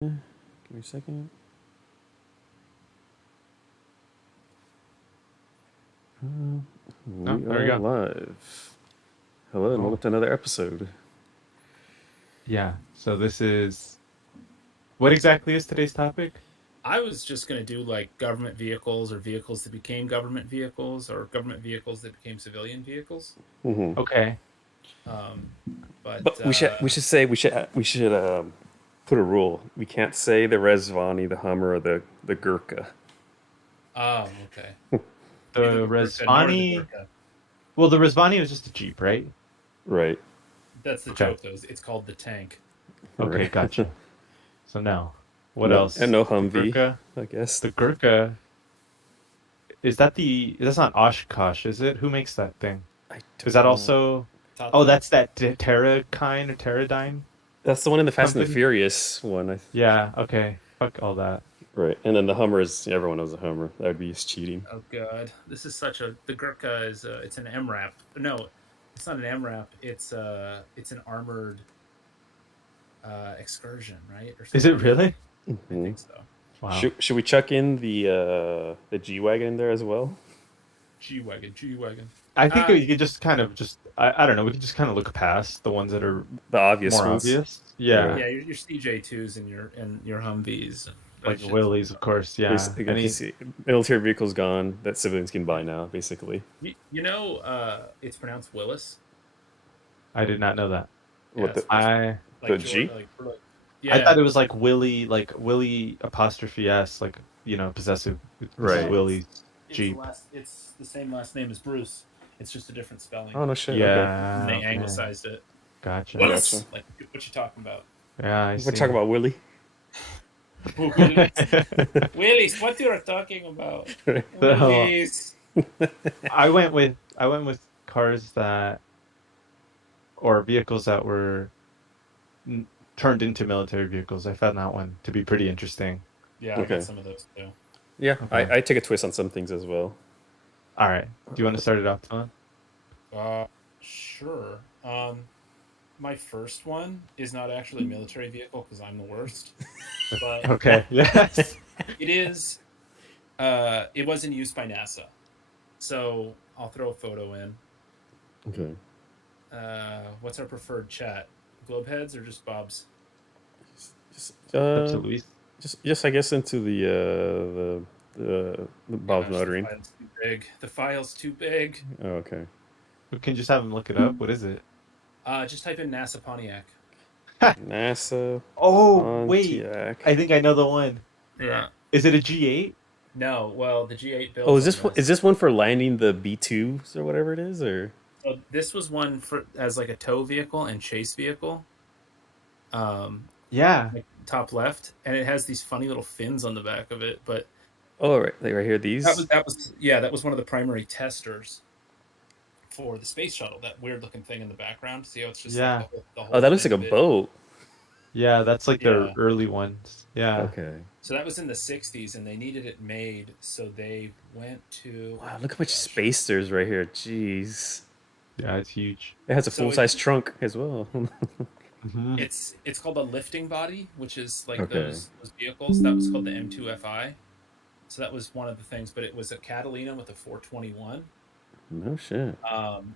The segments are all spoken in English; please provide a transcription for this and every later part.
Give me a second. Oh, We there we are go. live. Hello and welcome to another episode. Yeah. So this is what exactly is today's topic? I was just going to do like government vehicles or vehicles that became government vehicles or government vehicles that became civilian vehicles. Okay. Um, but But we should put a rule. We can't say the Rezvani, the Hummer, or the Gurkha. oh, okay. Neither The the Gurkha nor the Rezvani. Gurkha. Well, the Rezvani was just a Jeep, right? Right. That's the Okay. joke, though. It's called the tank. Okay, Right. gotcha. So now, what No, and else? no The Humvee, Gurkha. I guess. The Gurkha. That's not Oshkosh, is it? Who makes that thing? I Is that don't know. also? Oh, Tatran. that's that Terrakine or Teradyne That's the one in the Fast and the company. Furious one. Yeah. Okay. Fuck all that. Right. And then the Hummer is everyone knows the Hummer. That would be cheating. Oh God, this is such a. The Gurkha is it's an MRAP. No, it's not an MRAP. It's an armored excursion, right? Or Is something it like that. really? I Hmm. think so. Wow. Should we chuck in the G wagon in there as well? G wagon, G wagon. I think we could just kind of I don't know, we could just kind of look past the ones that are The obvious more ones. obvious. Right. Yeah. Yeah, your CJ2s and your Humvees. Like That shit's Willys, of course. Yeah. You see, military vehicles gone that civilians can buy now, basically. it's pronounced Willis. I did not know that. Yeah, What it's I the like George, G? I thought yeah, it was like Willy apostrophe S, like, possessive. This is Right. no, Willie's it's the Jeep. last. It's the same last name as Bruce. It's just a different spelling. Oh no shit. Okay, And Yeah, they okay. anglicized it. Gotcha. gotcha. Willis, like what you talking about? Yeah, I We're talking see. about Willie. Willis, Willis, what you are talking about? So Willis. I went with cars that or vehicles that were turned into military vehicles. I found that one to be pretty interesting. Yeah, I got Okay. some of those too. Yeah, Okay. I take a twist on some things as well. All right. Do you want to start it off, Dylan? Uh, sure. My first one is not actually a military vehicle because I'm the worst, but Okay. Yes. it is. It was in use by NASA, so I'll throw a photo in. Okay. What's our preferred chat? Globeheads or just Bob's? Just Up to Luis. just I guess into the Bob's Gosh, motoring. the file's too big. The file's too big. Oh, okay. We can just have him look it up. What is it? Just type in NASA Pontiac. NASA Oh, wait. Pontiac. I think I know the one. Yeah. Is it a G8? No. Well, the G8 Oh, builds on is this. this one for landing the B2s or whatever it is, or? So this was one for as like a tow vehicle and chase vehicle. Um, Yeah. like top left, and it has these funny little fins on the back of it. But Oh, right, like right here. These. that was one of the primary testers for the space shuttle. That weird looking thing in the background. See how it's just Yeah. like the whole Oh, that looks thing like a bit? boat. Yeah, that's like their Yeah. early ones. Yeah. Okay. So that was in the '60s, and they needed it made, so they went to. Wow, Oh look how my much gosh. space there's right here. Jeez. Yeah, it's huge. It has a So full size trunk as well. Hmm. it's called a lifting body, which is like Okay. those vehicles. That was called the M2FI. So that was one of the things, but it was a Catalina with a 421. No shit. Um,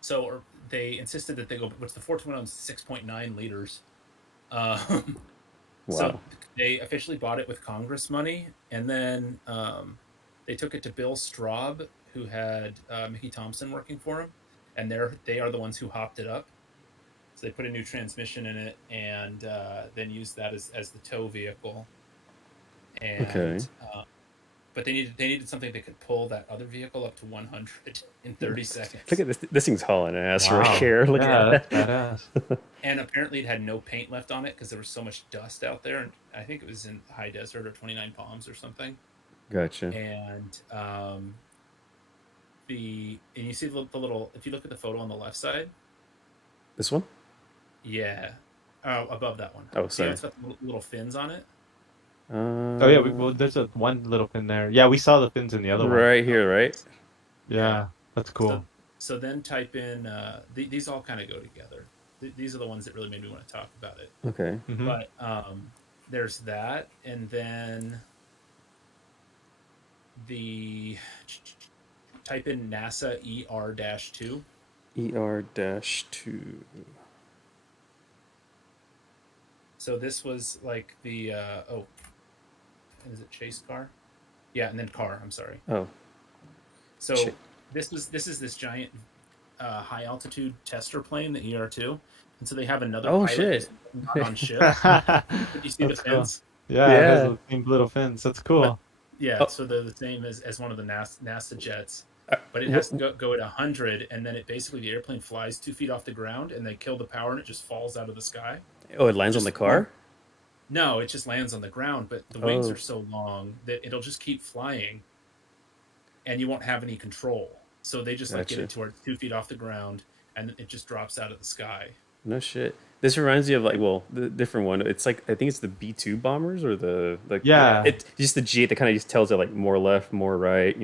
so or they insisted that they go, which the 421 was 6.9 liters. Um, so Wow. they officially bought it with Congress money, and then they took it to Bill Straub, who had Mickey Thompson working for him, and they are the ones who hopped it up. So they put a new transmission in it, and then used that as the tow vehicle. Okay. And but they needed something that could pull that other vehicle up to 100 in 30 seconds. Look at this. This thing's hauling ass right Wow. here. Look Yeah, at that's that. badass. And apparently it had no paint left on it because there was so much dust out there. And I think it was in high desert or 29 Palms or something. Gotcha. And you see the little, if you look at the photo on the left side, This one? yeah, above that one. Oh, See how sorry. it's got the little fins on it? Oh yeah, well, there's a one little fin there. Yeah, we saw the fins in the other one. right here, right? Yeah, that's So cool. so then type in these all kind of go together. These are the ones that really made me want to talk about it. Okay. Hmm. But there's that, and then the type in NASA ER-2. ER-2. So this was like the is it chase car? Yeah, and then car. I'm sorry. Oh, So this giant high altitude tester plane, the ER-2, and so they have another oh pilot shit. who's not on shift. Did you see the That's cool. fins? Yeah, it has Yeah. the same little fins. That's But cool. yeah, Oh, so they're the same as one of the NASA jets, uh, but it has to go at 100, and then it basically the airplane flies 2 feet off the ground, and they kill the power, and it just falls out of the sky. oh, it lands on the Just car? no, it just lands on the ground, but the wings Oh, are so long that it'll just keep flying, and you won't have any control. So they just like get gotcha. it to where it's 2 feet off the ground, and it just drops out of the sky. No shit. This reminds me of like, well, the different one. It's like I think it's the B2 bombers or the like Yeah, it just the G8 that kind of just tells it like more left, more right.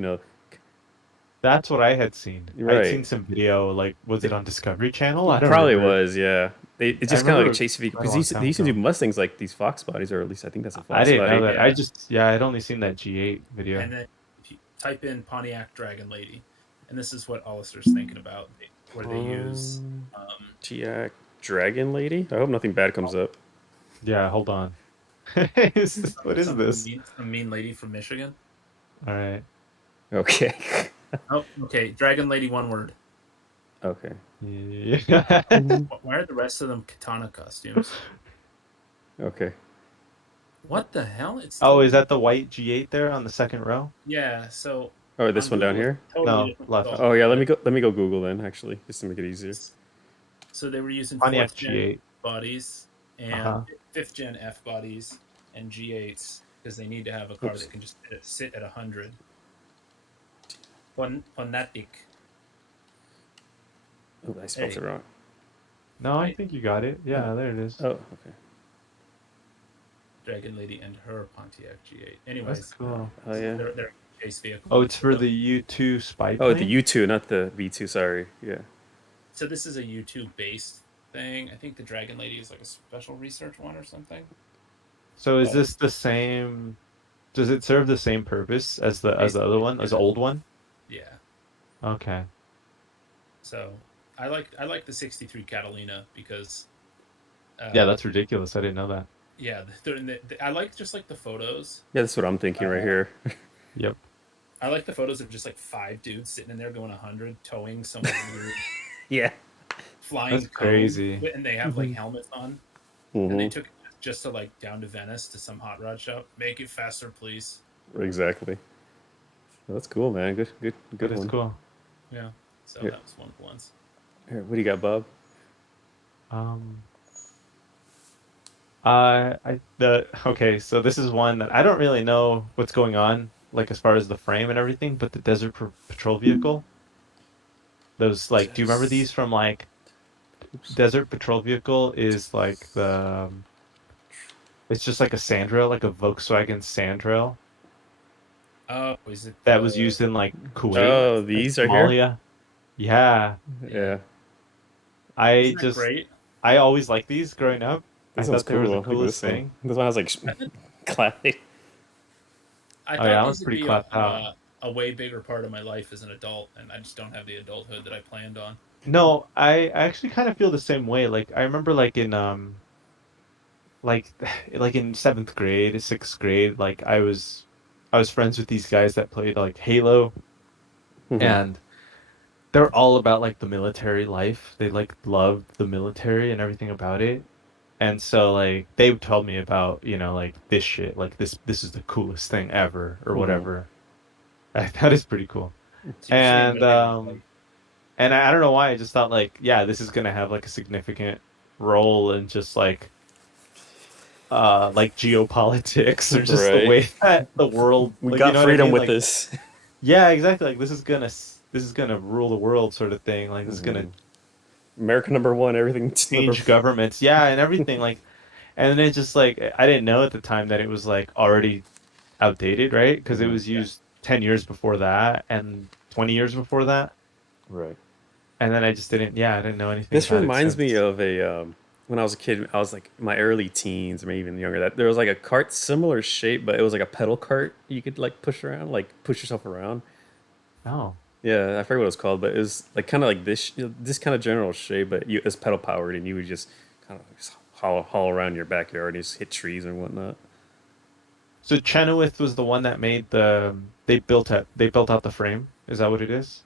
that's what I had seen. I had Right. seen some video, like, was it It, on Discovery Channel? I it don't probably remember. was, yeah. It's I just kind of remember like it a was chase vehicle quite a because long they time used to do ago. Mustangs like these Fox bodies, or at least I think that's a I Fox didn't know body. that. I Yeah, just, yeah, I'd only seen that G8 video. and then if you type in Pontiac Dragon Lady, and this is what Hollister's thinking about, where they use um, Chiak Dragon Lady. I hope nothing bad comes up. Yeah, hold on. What is this? some mean lady from Michigan. All right. Okay. Oh, okay, Dragon Lady, one word. Okay. Yeah. Why are the rest of them katana costumes? Okay. What the hell? It's Oh, totally, is that the white G8 there on the second row? yeah. So Oh, this on one down Google, it's here. totally No, different left. result. Oh yeah. Let me But go. Let me go Google then. Actually, just to make it easier. so they were using Pontiac fourth gen G8. bodies and Uh-huh. fifth gen F bodies and G8s because they need to have a car Oops. that can just sit at 100. Ponatic. Oh, I spelled Hey, it wrong. No, I right. think you got it. Yeah, there it is. Oh, okay. Dragon Lady and her Pontiac G8. That's Anyways, cool. Oh yeah. they're a chase vehicle. Oh, it's for So, the U2 spy Oh, the plane? U2, not the V2. Sorry. Yeah. so this is a YouTube based thing. I think the Dragon Lady is like a special research one or something. So is But this the same? Does it serve the same purpose as the other basically, one, as the yeah, old one? yeah. Okay. So I like the '63 Catalina because Yeah, uh, that's ridiculous. I didn't know that. yeah, I like just like the photos. Yeah, that's what I'm thinking right Uh, here. Yep. I like the photos of just like five dudes sitting in there going 100, towing some weird Yeah. flying That's cone, crazy. and they have like helmets on, and they Mm-hmm. took it just to like down to Venice to some hot rod shop. Make it faster, please. Exactly. That's cool, man. Good That is one. cool. Yeah. So Here, that was one of the ones. here, what do you got, Bob? Um, okay, so this is one that I don't really know what's going on, like as far as the frame and everything, but the Patrol vehicle, those Is like, that do you remember these from like Oops. Desert Patrol vehicle is like it's just like a Sandrail, like a Volkswagen Sandrail oh, is it that was the used in like Kuwait Oh, and these are here. Somalia. Yeah, yeah? Yeah, I Isn't that just great? I always liked these growing up. I this one's thought they were the cool. Look at coolest this one. thing. This one has like I, th- classic. I Oh yeah, thought that these one's would pretty be clapped out. a way bigger part of my life as an adult, and I just don't have the adulthood that I planned on. No, I actually kind of feel the same way. Like I remember like in like like in seventh grade, sixth grade, like I was friends with these guys that played like Halo, Hmm. and they're all about like the military life. They like loved the military and everything about it. And so like they told me about, like this shit, like this is the coolest thing ever or Hmm. whatever. That is pretty cool. So you're saying And that they like I don't know why I just thought like, yeah, this is gonna have like a significant role in just like geopolitics or just the Right. way that the world, We like, you got know what I freedom mean? with Like, this. yeah, exactly. Like this is gonna rule the world sort of thing. Like this is gonna Hmm. America number one. Everything's number. change governments. Yeah, and everything. Like, and then it's just like I didn't know at the time that it was like already outdated, right? Because it Hmm. was used 10 years before that and 20 years before that. Right. And then I just didn't, yeah, I didn't know anything This about it reminds me since. of a when I was a kid, I was like my early teens or maybe even younger. That there was like a cart similar shape, but it was like a pedal cart you could like push around, like push yourself around. Oh, Yeah, I forget what it was called, but it was like kind of like this kind of general shape, but you it's pedal powered, and you would just kind of just haul around your backyard and just hit trees and whatnot. so Chenoweth was the one that made the. They built out the frame. Is that what it is?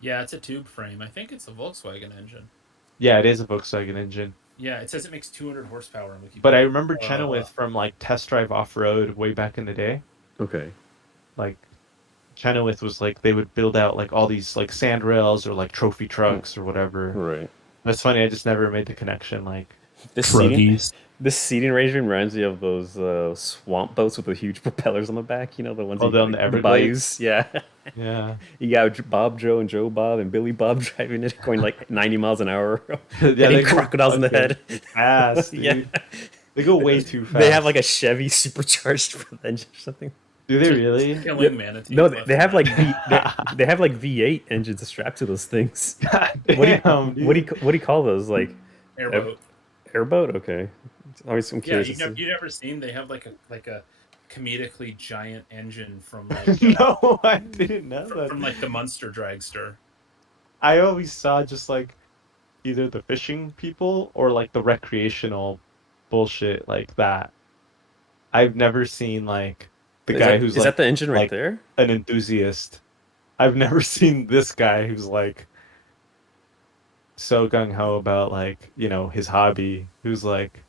Yeah, it's a tube frame. I think it's a Volkswagen engine. Yeah, it is a Volkswagen engine. Yeah, it says it makes 200 horsepower on But I Wikipedia. remember Chenoweth from like test drive off road way back in the day. Okay. Like Chenoweth was like they would build out like all these like sand rails or like trophy trucks or whatever. Right. That's funny. I just never made the connection. Like This seating, truggies. this seating arrangement reminds me of those swamp boats with the huge propellers on the back. You know the ones Oh, you they're on like, the the Everglades? bayous. Yeah, Yeah. you got Bob Joe and Joe Bob and Billy Bob driving it, going like 90 miles an hour, Yeah, hitting they go crocodiles in the head. fucking fast, dude. Yeah, They go way too fast. they have like a Chevy supercharged front engine or something. Do they really? Killing manatees. No, left they and have right. like they have like V8 engines strapped to those things. God What do you damn, dude. what do you call those? Like airboat. airboat? Okay, always I'm Yeah, curious. you never seen? They have like a comedically giant engine from like No, I didn't know from, that. from like the Munster dragster. I always saw just like either the fishing people or like the recreational bullshit like that. I've never seen like the guy who's is like that the engine right like there? an enthusiast. I've never seen this guy who's like so gung ho about like, his hobby, who's like,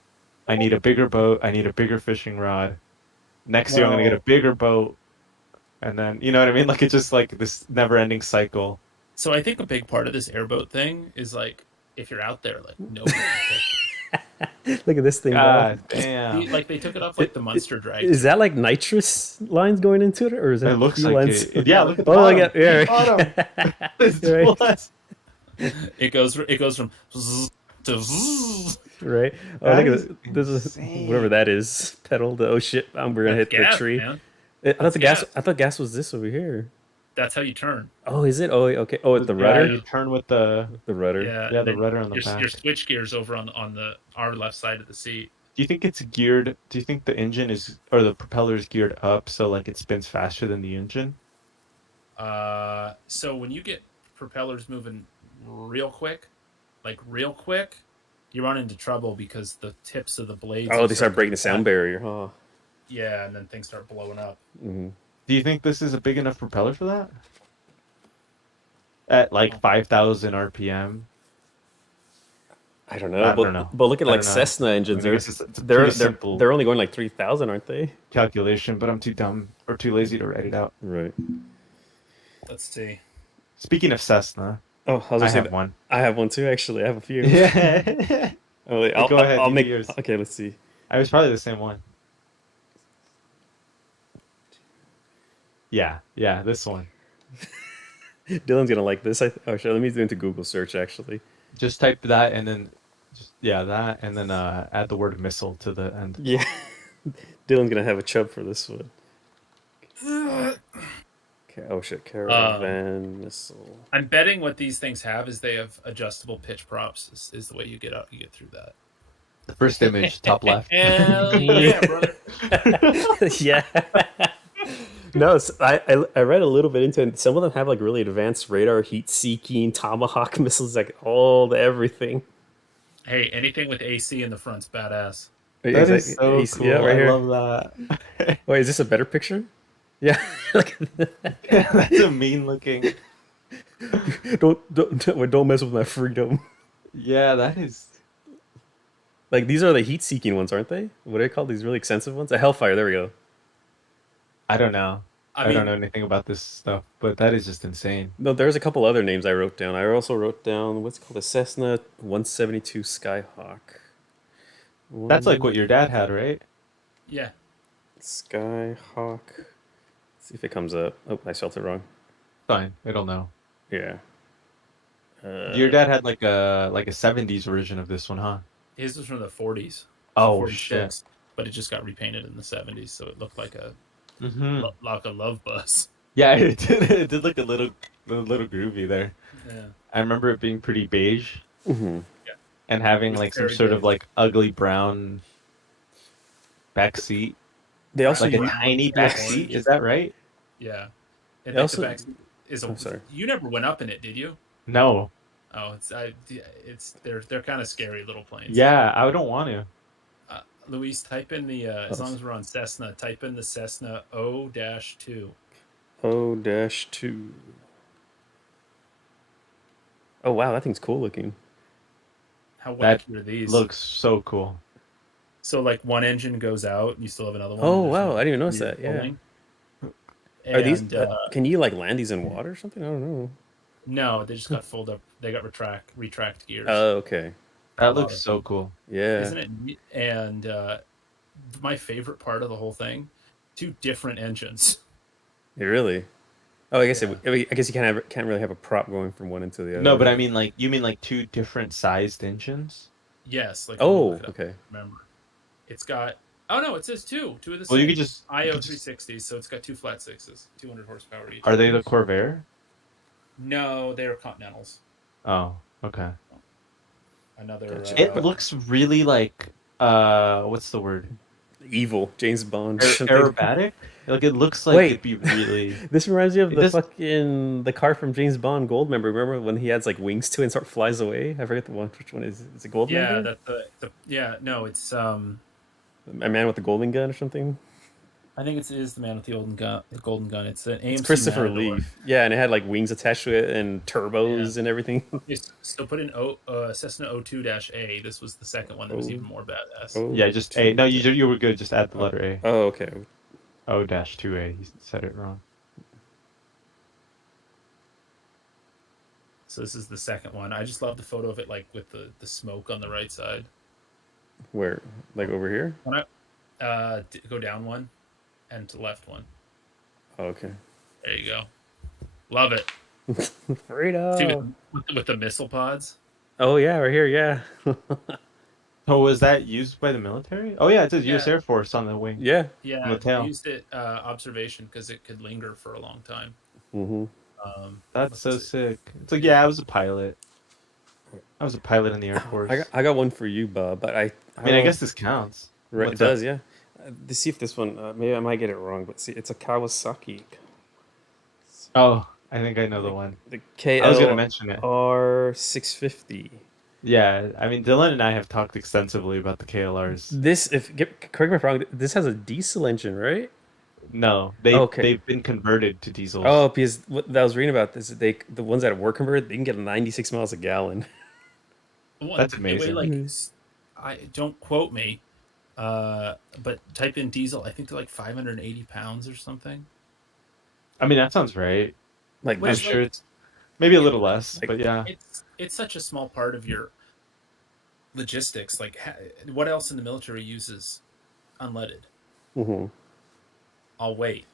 I need a bigger boat, I need a bigger fishing rod. Next year I'm gonna get a Well, bigger boat, and then you know what I mean? Like it's just like this never ending cycle. so I think a big part of this airboat thing is like if you're out there, like nobody can Look at this thing, bro. God take damn. you. Like they took it off like the Munster dragster. Is that like nitrous lines going into it, or is that It looks fuel like lines? it. Yeah, look at the Oh, bottom. look at yeah. Bottom. It's Right. plus. It goes from zzz to zzz. Right. Oh, That look is at this is insane. whatever that is. Pedal. Oh shit! We're gonna hit That's the gas, tree. man. I thought the That's gas. I thought gas was this over here. That's how you turn. Oh, is it? Oh, okay. Oh, it's the Yeah, rudder. you turn with the. The rudder. Yeah, Yeah, and the then rudder on the your, back. your switch gears over on the our left side of the seat. Do you think it's geared? Do you think the engine is or the propeller is geared up so like it spins faster than the engine? So when you get propellers moving real quick, you run into trouble because the tips of the blades. Oh, will they start breaking the getting sound hot. barrier. Huh. Yeah, and then things start blowing up. Hmm. Do you think this is a big enough propeller for that? At like 5,000 RPM? I don't know. I but, don't know. But look at I like don't know. Cessna engines. I mean, I guess it's a They're pretty simple they're only going like 3,000, aren't they? calculation, but I'm too dumb or too lazy to write it out. Right. Let's see. Speaking of Cessna, Oh, I was I gonna say have that- one. I have one too. Actually, I have a few. Yeah. Oh, wait, Go ahead, I'll do make yours. Okay, let's see. I was probably the same one. Yeah, this one. Dylan's gonna like this. Oh, sure. Let me do into Google search. Actually, Just type that and then that and then add the word missile to the end. yeah. Dylan's gonna have a chub for this one. Okay. Oh shit. Caravan missile. I'm betting what these things have is they have adjustable pitch props. Is the way you get through that. The first image, top left. Hell yeah, brother. Yeah. No, I read a little bit into it. Some of them have like really advanced radar, heat-seeking, tomahawk missiles, like all the everything. Hey, anything with AC in the front's badass. That is so cool. Yeah, right I here. love that. Wait, is this a better picture? Yeah. Look at that. That's a mean looking. Don't mess with my freedom. Yeah, that is. Like these are the heat-seeking ones, aren't they? What do they call these really expensive ones? A Hellfire. There we go. I don't know. I I mean, don't know anything about this stuff, but that is just insane. No, there's a couple other names I wrote down. I also wrote down what's it called a Cessna 172 Skyhawk. That's like what your dad had, right? yeah. Skyhawk. Let's see if it comes up. Oh, I spelled it wrong. Fine, it'll know. Yeah. Your dad had like a 70s version of this one, huh? His was from the 40s. Oh 46, shit. But it just got repainted in the 70s, so it looked like a Mm-hmm. like a love bus. Yeah, it did. It did look a little groovy there. Yeah. I remember it being pretty beige, Mm-hmm. and having was like some very sort of good. like ugly brown back seat, They also like a use, tiny yeah. back seat. Is that right? Yeah, and They like the also. back is a. I'm sorry. You never went up in it, did you? No. Oh, it's they're kind of scary little planes. Yeah, I don't want to. Luis, type in the as Oh, long as we're on Cessna, type in the Cessna O-2. O-2. Oh wow, that thing's cool looking. How That wacky are these? looks so cool. So like one engine goes out, and you still have another one, Oh and there's wow, no I didn't even notice you're that. Yeah. pulling. Are these? And Can you like land these in water or something? I don't know. no, they just got fold up. They got retract gears. Oh, okay. A That lot looks of so them, cool. Yeah. isn't it neat? And my favorite part of the whole thing, two different engines. It really. Oh, I guess Yeah. I guess you can't really have a prop going from one into the No, other, but I right? mean like you mean like two different sized engines? Yes, like let me look Oh, it up. okay. Remember, it's got. Oh no, it says two of the Well, same. you IO could just 360s, so it's got two flat sixes, 200 horsepower each. are they the Corvair? No, they're Continentals. Oh, okay. Another Gotcha. It But looks really like what's the word? evil James Bond or something. Aerobatic? Like it looks like it'd Wait, be really. this reminds me of It the does. fucking the car from James Bond Goldmember. Remember when he has like wings to it and sort of flies away? I forget the one. Which one is? Is it Yeah, Goldmember? that the yeah no, it's A man with the golden gun or something? I think it is the man with the golden gun. The golden gun. It's an It's AMC Christopher Matador. Lee. Yeah, and it had like wings attached to it and Yeah. turbos and everything. So put in Cessna O2-A. This was the second one that was even more badass. Oh, Yeah, just A. two. No, you were good. Just add the letter A. Oh, okay. O-2A. You said it wrong. So this is the second one. I just love the photo of it, like with the smoke on the right side. Where? Like over here? When go down one, and to left one. Oh, okay. There you go. Love it. See Freedom. with the missile pods. Oh yeah, right here. Yeah. Oh, was that used by the military? Oh yeah, it says U.S. Yeah. Air Force on the wing. Yeah. Yeah, On the they tail. used it observation because it could linger for a long time. Mm-hmm. That's Let's so see. sick. It's like, yeah, I was a pilot. I was a pilot in the Air Force. I got one for you, Bob. But I mean, I don't- guess this counts. right, it What's up? does. Yeah. To see if this one, maybe I might get it wrong, but see, it's a Kawasaki. Oh, I think I know the one. The I was gonna mention it. KLR 650. Yeah, I mean, Dylan and I have talked extensively about the KLRs. This, correct me if I'm wrong, this has a diesel engine, right? No, Okay. they've been converted to diesels. Oh, because what I was reading about this, the ones that were converted, they can get 96 miles a gallon. That's amazing. Like, I don't quote me, but type in diesel. I think they're like 580 pounds or something. I mean, that sounds right. Like I'm Which, this, sure it's maybe a little less, like- but yeah. It's such a small part of your logistics. Like, what else in the military uses unleaded? hmm I'll wait.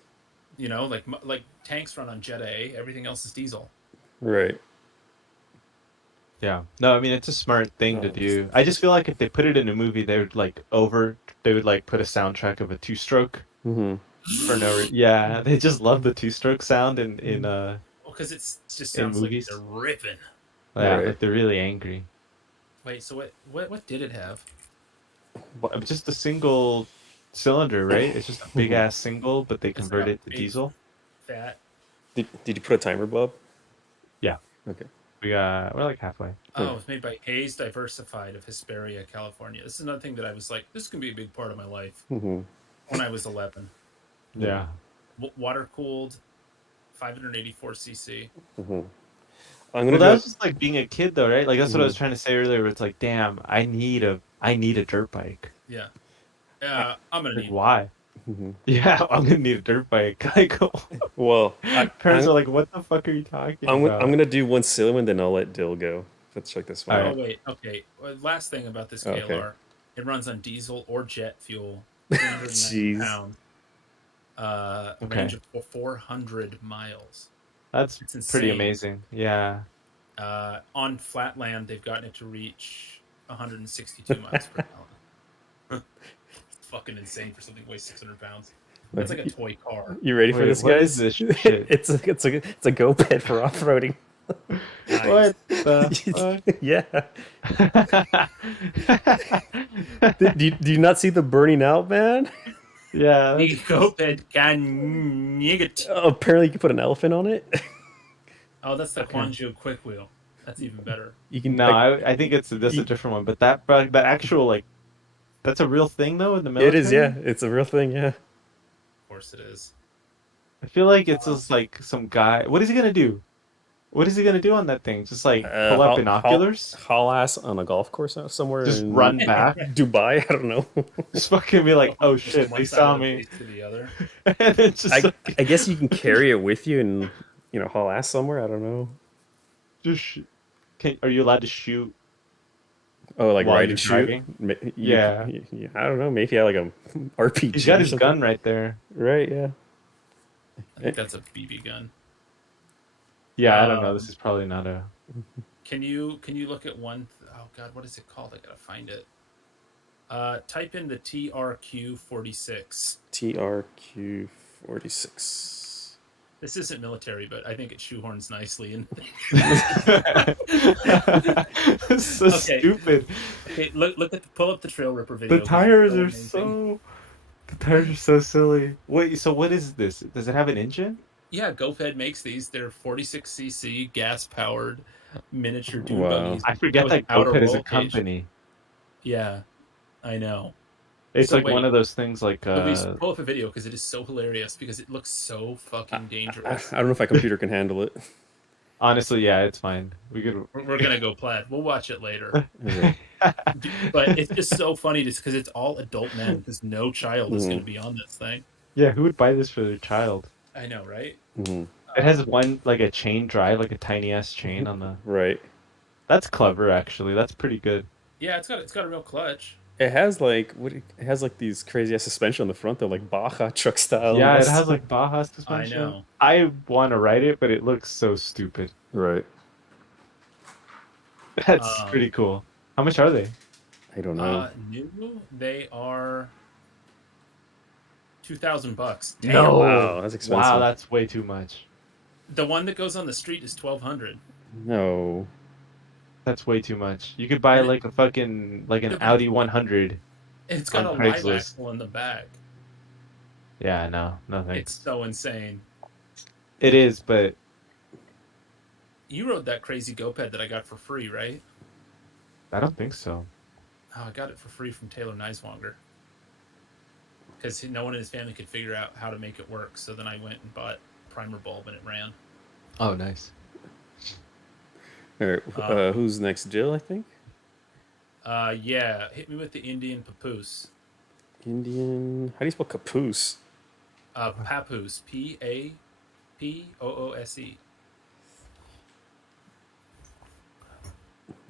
You know, like tanks run on Jet A. Everything else is diesel. right. Yeah. No, I mean it's a smart thing to Oh, do. I just feel like if they put it in a movie, they would like put a soundtrack of a two-stroke hmm for no reason. Yeah, they just love the two-stroke sound in Well, because it just In sounds like movies? they're ripping. yeah, Right. like they're really angry. Wait, so what did it have? But just a single cylinder, right? It's just a big ass single, but they It's like convert a it to big- diesel. Fat. Did you put a timer, Bob? Yeah. Okay. We're like halfway. Oh, it's made by Hayes Diversified of Hesperia, California. This is another thing that I was like, this can be a big part of my life hmm when I was 11. Yeah. Water cooled, 584 cc. hmm I'm Well, gonna that do was just like being a kid, though, right? Like that's what I was Mhm. trying to say earlier. Where it's like, damn, I need a dirt bike. Yeah. I'm gonna Like, need. why? Mhm. Yeah, I'm gonna need a dirt bike. Like, Well, parents I'm, are like, what the fuck are you talking I'm about? gonna do one silly one, then I'll let Dill go. Let's check this one All Oh out. wait, okay. Last thing about this Okay. KLR, it runs on diesel or jet fuel. 390 Jeez. pounds. Okay. Range of 400 miles. That's It's pretty insane. amazing. Yeah. On flat land, they've gotten it to reach 162 miles per gallon. It's fucking insane for something that weighs 600 pounds. That's like a toy car. You ready for Wait, this, what guys? is this shit? it's a go ped for off roading. Nice. What the Yeah. fuck? Do you not see the burning out, man? Yeah, that's Goped can nigget. Apparently, you can put an elephant on it. Oh, that's the okay. Quanju quick wheel. That's even better. You can. No, I think it's that's a Y- different one, but that actual like that's a real thing though in the it is, yeah. military. It's a real thing, yeah. Of course it is. I feel like it's just like some guy. What is he gonna do? What is he gonna do on that thing? Just like pull up binoculars? Haul ass on a golf course somewhere Just in run back? Dubai. I don't know. Just fucking be like, oh From shit, one they side saw of the me. face to the other. And it's just I guess you can carry it with you and haul ass somewhere. I don't know. just are you allowed to shoot Oh, like while ride you're and shoot. driving? Yeah. I don't know. Maybe like a He's RPG got or his something. gun right there. Right? Yeah. I think that's a BB gun. Yeah, I don't know. This is probably not a. Can you look at one? Oh God, what is it called? I gotta find it. Type in the TRQ-46. TRQ-46. This isn't military, but I think it shoehorns nicely in. It's so Okay. stupid. Okay, look at pull up the Trail Ripper video. The 'cause tires it's are amazing. so. The tires are so silly. Wait, so what is this? Does it have an engine? Yeah, GoPed makes these. They're 46cc gas powered miniature dune Wow. buggies. I forget with that outer GoPed is a roll cage. company. Yeah, I know. It's So like wait. one of those things like Please pull up a video because it is so hilarious because it looks so fucking I dangerous. don't know if my computer can handle it. honestly, yeah, it's fine. We could We're gonna go plaid. We'll watch it later. Okay. But it's just so funny just because it's all adult men because no child is going to be on this thing. Yeah, who would buy this for their child? I know, right? Mhm. It has one like a chain drive, like a tiny ass chain on the. Right. That's clever, actually. That's pretty good. Yeah, it's got a real clutch. It has like it has like these crazy ass suspension on the front though, like Baja truck style. Yeah, it has like Baja suspension. I know. I want to ride it, but it looks so stupid. Right. That's pretty cool. How much are they? I don't know. New, they are $2,000. Damn. No. Wow, that's expensive. Wow, that's way too much. The one that goes on the street is $1,200. No. That's way too much. You could buy like a fucking like an Audi 100. It's got a On live Craigslist. axle in the back. Yeah, no It's thanks. so insane. It is, but You rode that crazy GoPed that I got for free, right? I don't think so. Oh, I got it for free from Taylor Neiswanger. Because no one in his family could figure out how to make it work. So then I went and bought primer bulb and it ran. Oh, nice. All right. Who's next? Jill, I think. Yeah, hit me with the Indian papoose. Indian. How do you spell capoose? Papoose. Papoose.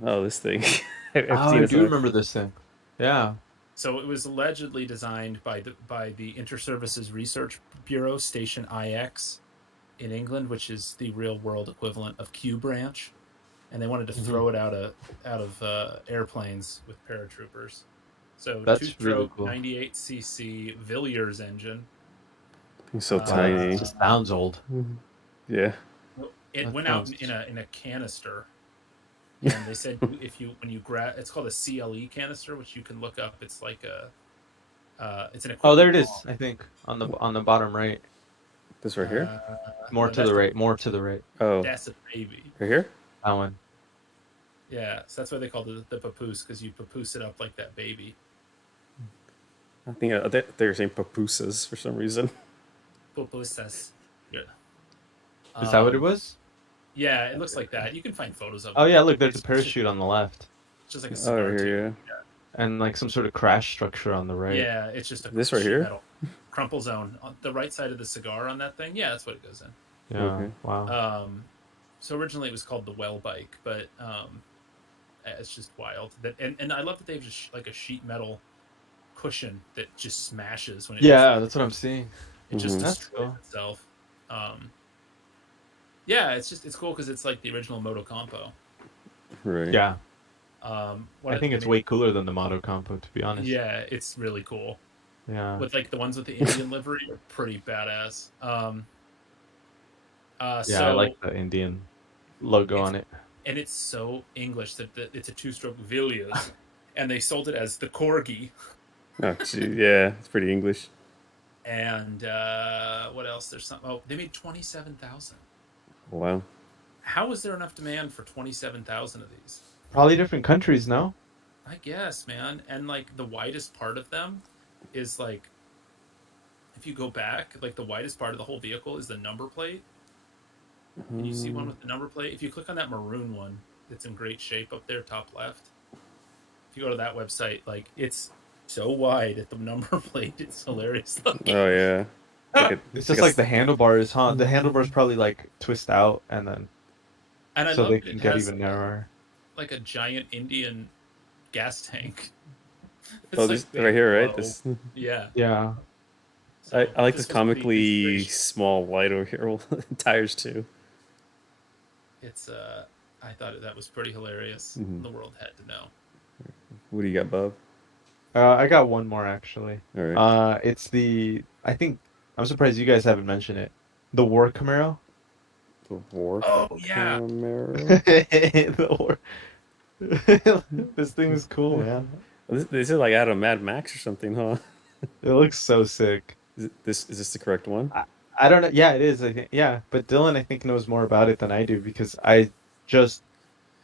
Oh, this thing. I've Oh, seen I it do somewhere. remember this thing. Yeah. So it was allegedly designed by the Inter-Services Research Bureau Station IX in England, which is the real world equivalent of Q Branch, and they wanted to throw it out of airplanes with paratroopers. So That's two-stroke really cool. 98cc Villiers engine. It's so Wow, tiny. It just sounds old. Yeah. It That went out sounds- in a canister, and they said when you grab, it's called a CLE canister, which you can look up. It's like it's an. Oh, there it equipment is. I think on the bottom right. This right here. More no, to the right. More to the right. Oh, That's a baby. right here. That one. Yeah, so that's why they call it the papoose, because you papoose it up like that baby. I think they're saying papooses for some reason. Papoosas. Yeah. Is that what it was? Yeah, it looks like that. You can find photos of it. Oh yeah, look, there's a parachute on the left, It's just like a Oh, cigar right tube. here. and like some sort of crash structure on the right. Yeah, it's just a This right sheet here? metal. Crumple zone on the right side of the cigar on that thing. Yeah, that's what it goes in. Yeah. Okay. Wow. So originally it was called the Well Bike, but it's just wild. And I love that they have just like a sheet metal cushion that just smashes when it Yeah, that's what I'm seeing. it just That's destroys cool. itself. Yeah, it's cool because it's like the original Moto Compo. Right. Yeah, What I think it's way cooler than the Moto Compo, to be honest. Yeah, it's really cool. Yeah. With like the ones with the Indian livery are pretty badass. Yeah, So I like the Indian. logo It's on it. and it's so English that it's a two-stroke Villiers, and they sold it as the Corgi. Oh, gee, yeah, it's pretty English. And what else? There's some. Oh, they made 27,000. Wow. How is there enough demand for 27,000 of these? Probably different countries, no? I guess, man. And like the widest part of them is like if you go back, like the widest part of the whole vehicle is the number plate. And you see one with the number plate. If you click on that maroon one, it's in great shape up there, top left. If you go to that website, like it's so wide at the number plate, it's hilarious looking. Oh yeah. It's just like the handlebars, huh? The handlebars probably like twist out and then And I so love they that can it get has even narrower. like a giant Indian gas tank. Oh, It's this like right here, right? low. This Yeah. Yeah. So I like this this was pretty comically inspiration. small light over here tires too. It's I thought that was pretty hilarious. Mhm. The world had to know. What do you got, Bob? I got one more actually. All right. It's I think I'm surprised you guys haven't mentioned it. The War Camaro. The War Oh yeah. Camaro. The War. This thing is cool, man. This is like out of Mad Max or something, huh? It looks so sick. Is this the correct one? I, I don't know. Yeah, it is. I think. Yeah, but Dylan, I think knows more about it than I do because I just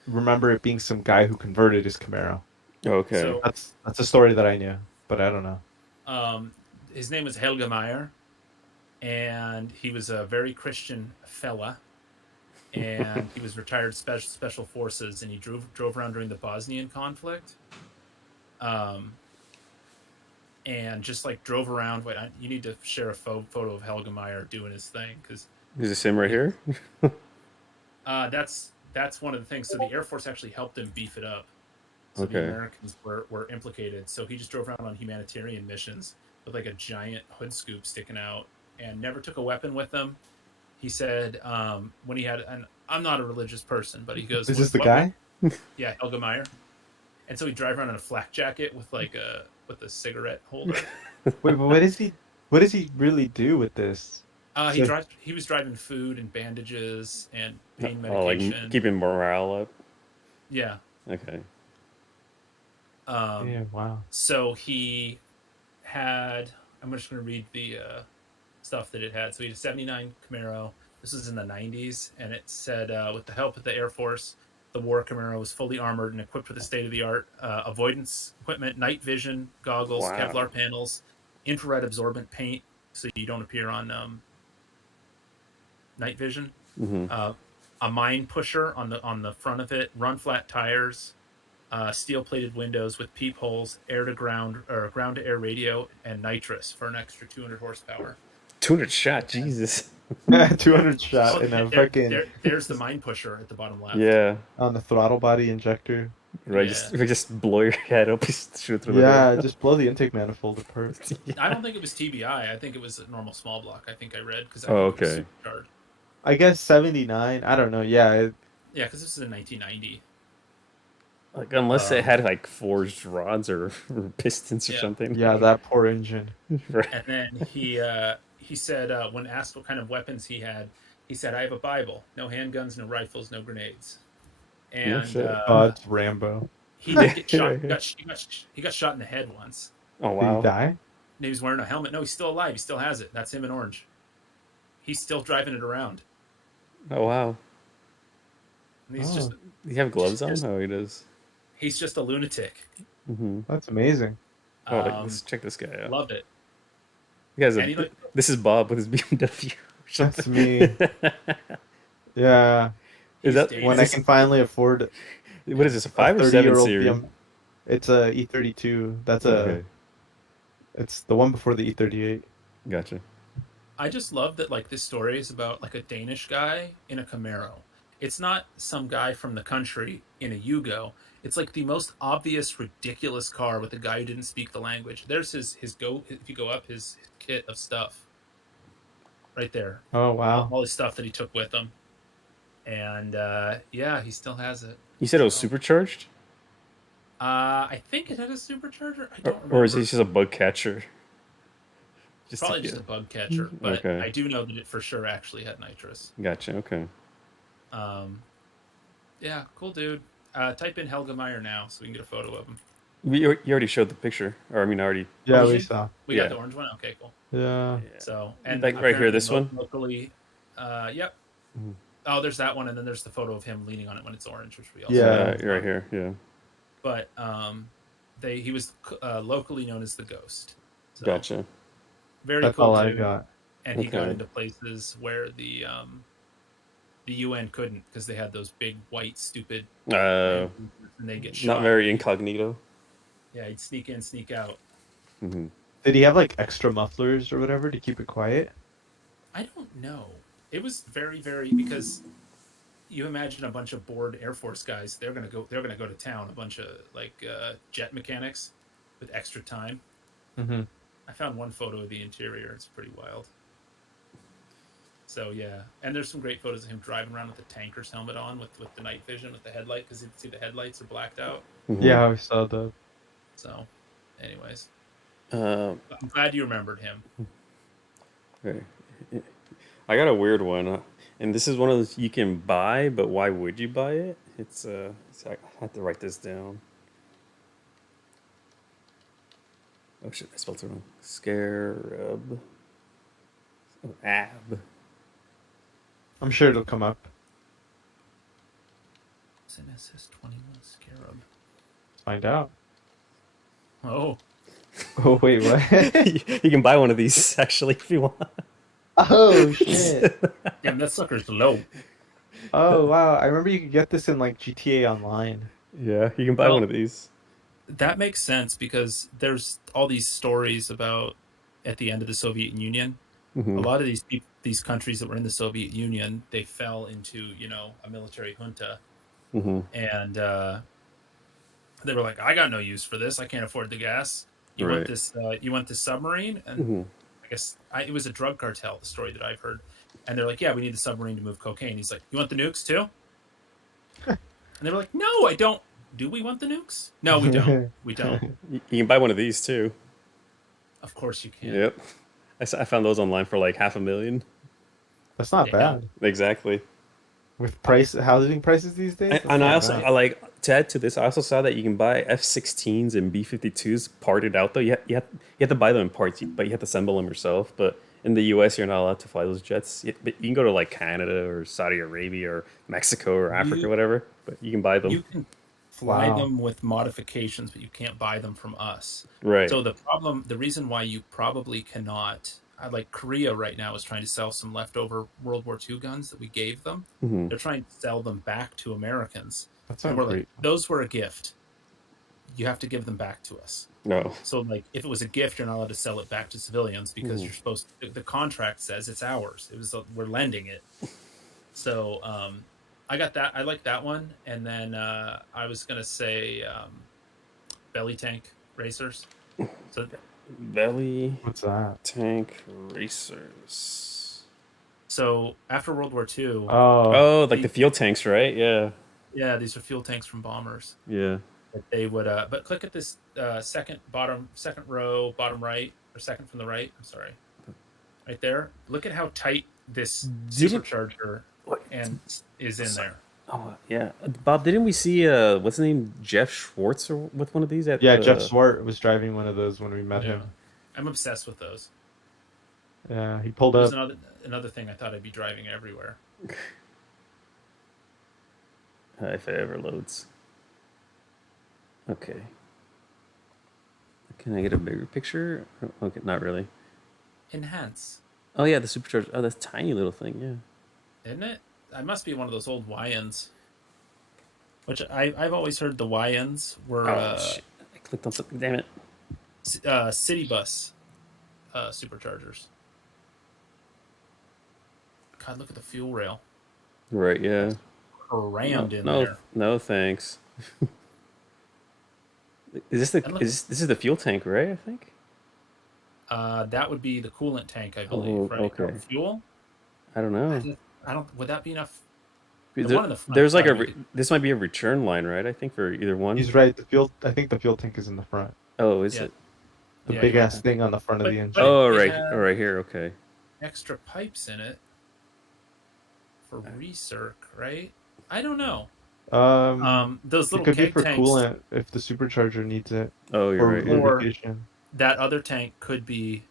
remember it being some guy who converted his Camaro. Okay. So That's a story that I knew, but I don't know. um, his name was Helge Meyer, and he was a very Christian fella. And he was retired special forces, and he drove around during the Bosnian conflict. Um, and just like drove around. Wait, you need to share a photo of Helge Meyer doing his thing because Is this him right here? that's one of the things. So the Air Force actually helped him beef it up. So the Okay. Americans were implicated. So he just drove around on humanitarian missions with like a giant hood scoop sticking out, and never took a weapon with him. He said when he had, and I'm not a religious person, but he goes, Is this the "What guy? yeah, Helge Meyer." And so he'd drive around in a flak jacket with like a cigarette holder. Wait, but what does he really do with this? So He was driving food and bandages and pain Oh, like medication. keeping morale up. Yeah. Okay. yeah, wow. So he had. I'm just going to read the stuff that it had. So he had a '79 Camaro. This was in the '90s, and it said, with the help of the Air Force, the War Camaro was fully armored and equipped with the state-of-the-art avoidance equipment, night vision goggles, Wow. Kevlar panels, infrared absorbent paint, so you don't appear on night vision. Hmm. A mine pusher on the front of it, run flat tires, steel plated windows with peepholes, air to ground or ground to air radio, and nitrous for an extra 200 horsepower. 200 shot. Jesus. 200 shot Oh, in a fucking there's the mine pusher at the bottom left. Yeah. on the throttle body injector. Right. Yeah. If you just blow your head up, just shoot through Yeah, the just blow the intake manifold apart. hood. I don't think it was TBI. I think it was a normal small block. I think I read because Oh, it was okay. supercharged. I guess 79. I don't know. Yeah, Yeah, because this is in 1990. Like unless it Um, had like forged rods or pistons or Yeah. something. yeah, that poor engine. Right. And then he said when asked what kind of weapons he had, he said, "I have a Bible. No handguns, no rifles, no grenades." No And shit. Oh, it's Rambo. he did get shot. Yeah. He got shot in the head once. Oh Did he wow. die? And he was wearing a helmet. No, he's still alive. He still has it. That's him in orange. He's still driving it around. Oh wow. And he's Oh. just Do you have gloves on? Just- Oh, he does. he's just a lunatic. Mm-hmm. That's amazing. Oh, Um, let's check this guy out. Loved it. You guys, And he looked, this is Bob with his BMW. Or That's something. me. Yeah, Is that He's when is I this, can finally afford what is this? A a 5 or 7 30-year-old series? BM. It's a E32. That's Okay, it's the one before the E38. gotcha. I just love that like this story is about like a Danish guy in a Camaro. It's not some guy from the country in a Yugo. It's like the most obvious, ridiculous car with a guy who didn't speak the language. There's his go. If you go up, his kit of stuff, right there. Oh wow. All his stuff that he took with him, and yeah, he still has it. You said it was So, supercharged, I think it had a supercharger. I don't remember. or is it just a bug catcher? Just Probably to just a bug catcher, but Okay. I do know that it for sure actually had nitrous. Gotcha. Okay. Um, Yeah, cool dude. Type in Helga Meyer now so we can get a photo of him. You already showed the picture, or I mean, already. Oh, Yeah, did we you? saw. We got Yeah, the orange one. Okay, cool. Yeah. So, yeah. and Like right here, apparently this one. locally, yep. Mhm. Oh, there's that one, and then there's the photo of him leaning on it when it's orange, which we also. Yeah. Right here. Yeah, But he was locally known as the Ghost. So gotcha. very That's cool all I dude. got. And he got Okay. into places where the UN couldn't because they had those big white stupid Uh, and they get not shot. very incognito. Yeah, he'd sneak in, sneak out. Hmm. Did he have like extra mufflers or whatever to keep it quiet? I don't know. It was very, very because you imagine a bunch of bored Air Force guys. They're gonna go. They're gonna go to town. A bunch of like jet mechanics with extra time. Mm-hmm. I found one photo of the interior. It's pretty wild. So yeah, and there's some great photos of him driving around with the tanker's helmet on, with the night vision, with the headlight, because you can see the headlights are blacked out. Yeah, we saw the. So, anyways, Uh, I'm glad you remembered him. okay. I got a weird one, and this is one of those you can buy, but why would you buy it? So I have to write this down. Oh shit, I spelled it wrong. Scarab. Oh, ab. I'm sure it'll come up. Synesis 21 Scarab. Let's find out. Oh, Oh wait, what? You can buy one of these actually if you want. Oh shit! damn, that sucker's low. Oh wow! I remember you could get this in like GTA Online. Yeah, you can buy Well, one of these. That makes sense because there's all these stories about at the end of the Soviet Union. A lot of these countries that were in the Soviet Union, they fell into a military junta, Mm-hmm. and they were like, "I got no use for this. I can't afford the gas. You want Right. this? You want this submarine?" And Mm-hmm. I guess it was a drug cartel. The story that I've heard, and they're like, "Yeah, we need the submarine to move cocaine." He's like, "You want the nukes too?" And they were like, "No, I don't. Do we want the nukes? No, we don't. We don't. You can buy one of these too. Of course you can." Yep. I found those online for like $500,000. That's not Yeah. bad Exactly. with housing prices these days. That's And I not also bad. I like to add to this. I also saw that you can buy F-16s and B-52s parted out though. You have to buy them in parts, but you have to assemble them yourself. But in the U.S., you're not allowed to fly those jets. But you can go to like Canada or Saudi Arabia or Mexico or Africa You or whatever. But you can buy them. you can fly Wow. them with modifications, but you can't buy them from us. Right. So the reason why you probably cannot, like Korea right now is trying to sell some leftover World War II guns that we gave them. Mhm. They're trying to sell them back to Americans, That and sounds we're great. like, those were a gift. You have to give them back to us. No. So like, if it was a gift, you're not allowed to sell it back to civilians because Mhm. you're supposed. The contract says it's ours. We're lending it. So I got that. I like that one, and then I was gonna say belly tank racers. So Belly What's that? tank racers. so after World War II, Oh, Oh, like the fuel tanks, right? Yeah. yeah, these are fuel tanks from bombers. Yeah. That they would, but click at this second row, bottom right, or second from the right. I'm sorry, right there. Look at how tight this Didn't- supercharger and is in there. Oh yeah, Bob. Didn't we see what's his name, Jeff Schwartz, or with one of these at yeah. the- Jeff Swart was driving one of those when we met Yeah. him. I'm obsessed with those. Yeah, he pulled There's up. another thing I thought I'd be driving everywhere. if it ever loads. Okay. Can I get a bigger picture? Okay, not really. Enhance, Oh yeah, the supercharger. Oh, that's tiny little thing. Yeah. isn't it? I must be one of those old YNs. Which I've always heard the YNs were Oh shit! I clicked on something. Damn it. city bus superchargers. God, look at the fuel rail Right. Yeah. crammed in no, there. no, thanks. Is this And look- this is the fuel tank, right? I think. That would be the coolant tank, I believe. Oh, right? okay. Fuel. I don't know. I don't. Would that be enough? There- one in the front there's like a gotta be this might be a return line, right? I think for either one. He's right. The fuel. I think the fuel tank is in the front. Oh, is Yeah. it? The Yeah, big you're ass right. thing on the front of But- the engine. but- Oh, it right. has- Oh, right here. Okay. Extra pipes in it for recirc, right? I don't know. Those it little could be keg for tanks, coolant if the supercharger needs it, Oh, you're or right. Yeah. or lubrication. that other tank could be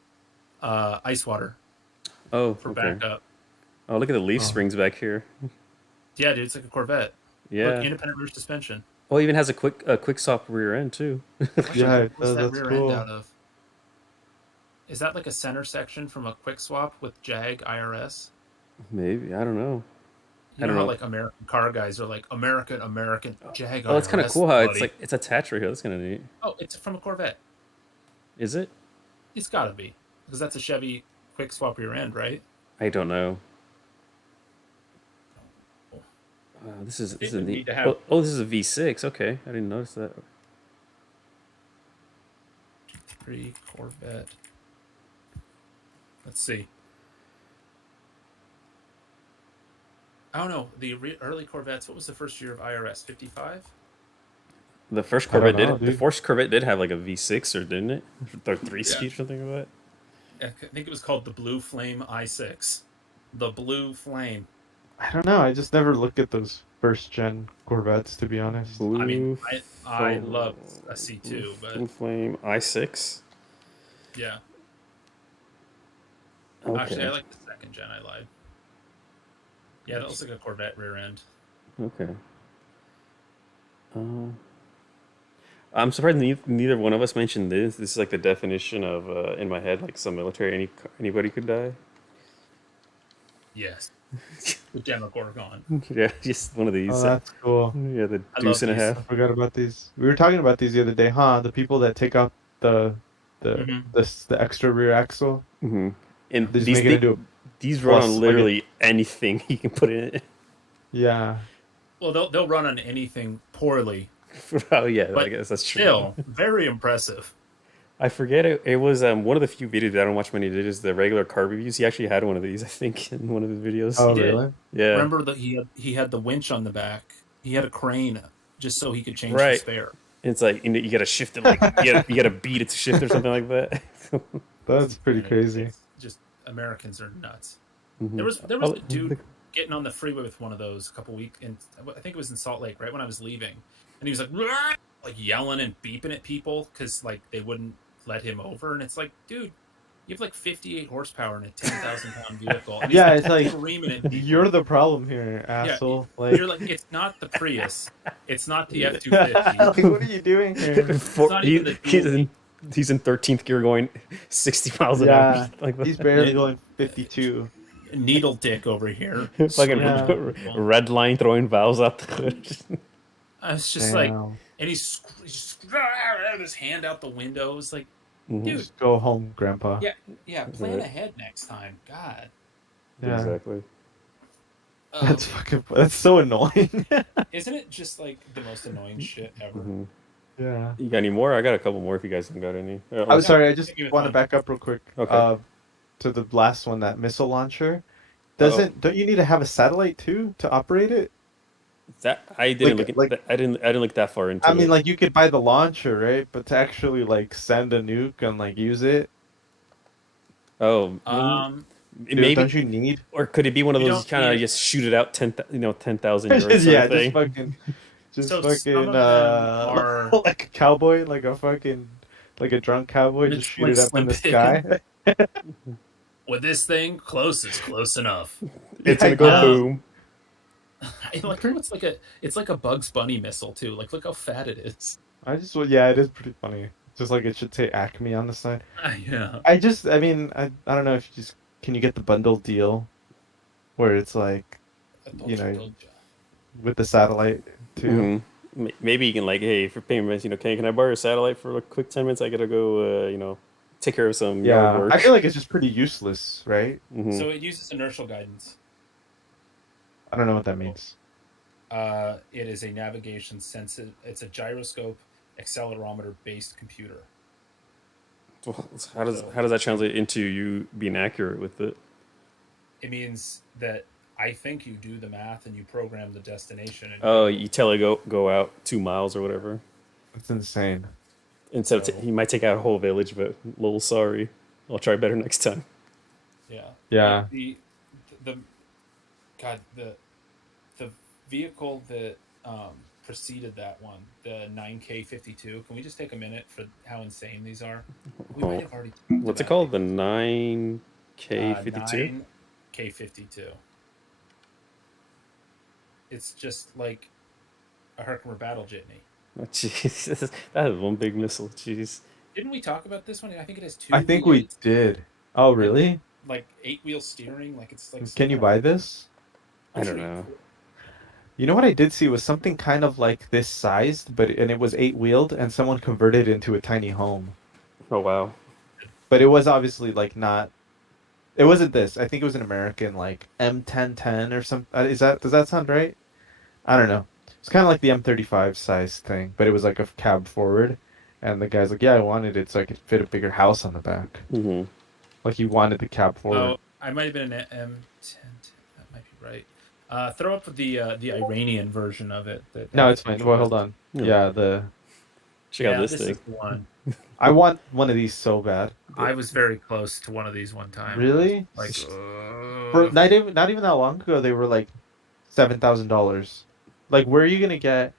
ice water Oh, for okay. backup. Oh, look at the leaf Oh. springs back here. Yeah, dude, it's like a Corvette. Look, Yeah. independent rear suspension. Oh, it even has a quick stop rear end too. Yeah, it What's does. that That's rear end cool. out of? Is that like a center section from a quick swap with Jag IRS? Maybe, I don't know. You I know don't how know. like American car guys are like American Jag Oh, it's kind of IRS, cool how it's buddy. like it's attached right here. That's kind of neat. Oh, it's from a Corvette. Is it? It's got to be because that's a Chevy quick swap rear end, right? I don't know. Oh, This is we a neat. need to have Oh, this is a V6. Okay, I didn't notice that. G3 Corvette. Let's see. I don't know. The early Corvettes. What was the first year of IRS? 55. The first I don't Corvette know, did. The dude. first Corvette did have like a V6, or didn't it? Or three Yeah. speed or something like I think it was called the Blue Flame I6. The Blue Flame. I don't know. I just never look at those first gen Corvettes, to be honest. that. I mean, Blue I love a C2, Blue but Flame i6. yeah. Okay. Actually, I like the second gen. I lied. Yeah, that looks like a Corvette rear end. Okay. I'm surprised neither one of us mentioned this. This is like the definition of in my head, like some military anybody could die. Yes. The Demogorgon. Yeah, just one of Oh, these. that's cool. Yeah, the I deuce love and a these. I half. forgot about these. We were talking about these the other day, huh? The people that take out the Mhm. the extra rear axle, Hmm. And they just these make it into a these run plus, on like literally anything you can put in it. yeah. Well, they'll run on anything poorly, Oh yeah, I but guess that's true. still very impressive. I forget it. It was one of the few videos I don't watch many videos. The regular car reviews. He actually had one of these, I think, in one of his videos. Oh, did. really? Yeah. Remember that he had the winch on the back. He had a crane just so he could change the Right. spare. It's like you gotta shift it, like you gotta beat it to shift or something like that. That's pretty And crazy. it's just Americans are nuts. Mhm. There was Oh, a dude getting on the freeway with one of those a couple weeks, and I think it was in Salt Lake, right when I was leaving, and he was like, "Rah!" Like yelling and beeping at people because like they wouldn't let him over, and it's like, dude, you have like 58 horsepower in a 10,000-pound vehicle, and he's Yeah, it's like screaming at people. you're the problem here, asshole. Like, You're like, it's not the Prius, it's not the F-250. like, what are you doing here? not even the He's in 13th gear going 60 miles an Yeah, hour. Like he's barely going 52. Needle dick over here. fucking Yeah. red line throwing valves out the hood. I was just like, Damn. and he's just his hand out the window. It's like, Mhm. dude, Just go home, Grandpa. yeah, plan Right. ahead next time. God, Yeah. Exactly. That's that's so annoying. isn't it just like the most annoying shit ever? Mhm. Yeah. You got any more? I got a couple more if you guys haven't got any. I'm sorry, I just Thank you, want to Tom. back up real quick. Okay. To the last one, that missile launcher. Uh-oh. Don't you need to have a satellite too to operate it? That I didn't Like- look at. like- I didn't look that far into I mean, it. like you could buy the launcher, right? But to actually like send a nuke and like use it, Oh, dude, maybe. don't you need? Or could it be one of You those don't kind of need- just shoot it out 10,000 yards sort Yeah, of thing? just So fucking, some of them are- like a cowboy, like a drunk cowboy, It's just shoot like it up in the Slim sky. with this thing, close is close enough. It's gonna go Yeah. boom. I like how it's like a Bugs Bunny missile too. Like, look how fat it is. Yeah, it is pretty funny. Just like it should say Acme on the side. Yeah. I mean, I don't know if you just can you get the bundle deal, where it's like You know, with the satellite too. Maybe you can like, hey, for payments, can I borrow a satellite for a quick 10 minutes? I gotta go, take care of some yard Yeah, work. I feel like it's just pretty useless, right? Mhm. So it uses inertial guidance. I don't know what that means. It is a navigation sensitive. It's a gyroscope accelerometer based computer. Well, how does that translate into you being accurate with it? It means that I think you do the math and you program the destination. And Oh, you tell it go out 2 miles or whatever. It's insane. Instead of So- he might take out a whole village, but lol, sorry, I'll try better next time. yeah, Yeah. Like the vehicle that preceded that one, the 9K52. Can we just take a minute for how insane these are? We might Oh, have already talked what's it about called? these. The 9K52? 9K52. It's just like a Herkimer battle jitney. Oh, jeez. That is one big missile. Jeez. Didn't we talk about this one? I think it has I two think we wheels did. Oh, and really? like 8-wheel steering. Like it's like some Can you kind of buy this? I don't pretty know. cool. You know what I did see was something kind of like this sized, but and it was eight wheeled, and someone converted it into a tiny home. Oh, wow. But it was obviously like not. It wasn't this. I think it was an American like M1010 or something. Is that does that sound right? I don't know. It's kind of like the M35 size thing, but it was like a cab forward, and the guy's like, "Yeah, I wanted it so I could fit a bigger house on the back." Hmm. Like he wanted the cab forward. Oh, I might have been an M10. That might be right. Throw up the Iranian version of it. That No, has it's fine. Well, hold on. Yeah. Yeah, the Check out yeah, this this thing. is the one. I want one of these so bad. I was very close to one of these one time. Really? Like, For not even that long ago, they were like $7,000. Like, where are you gonna get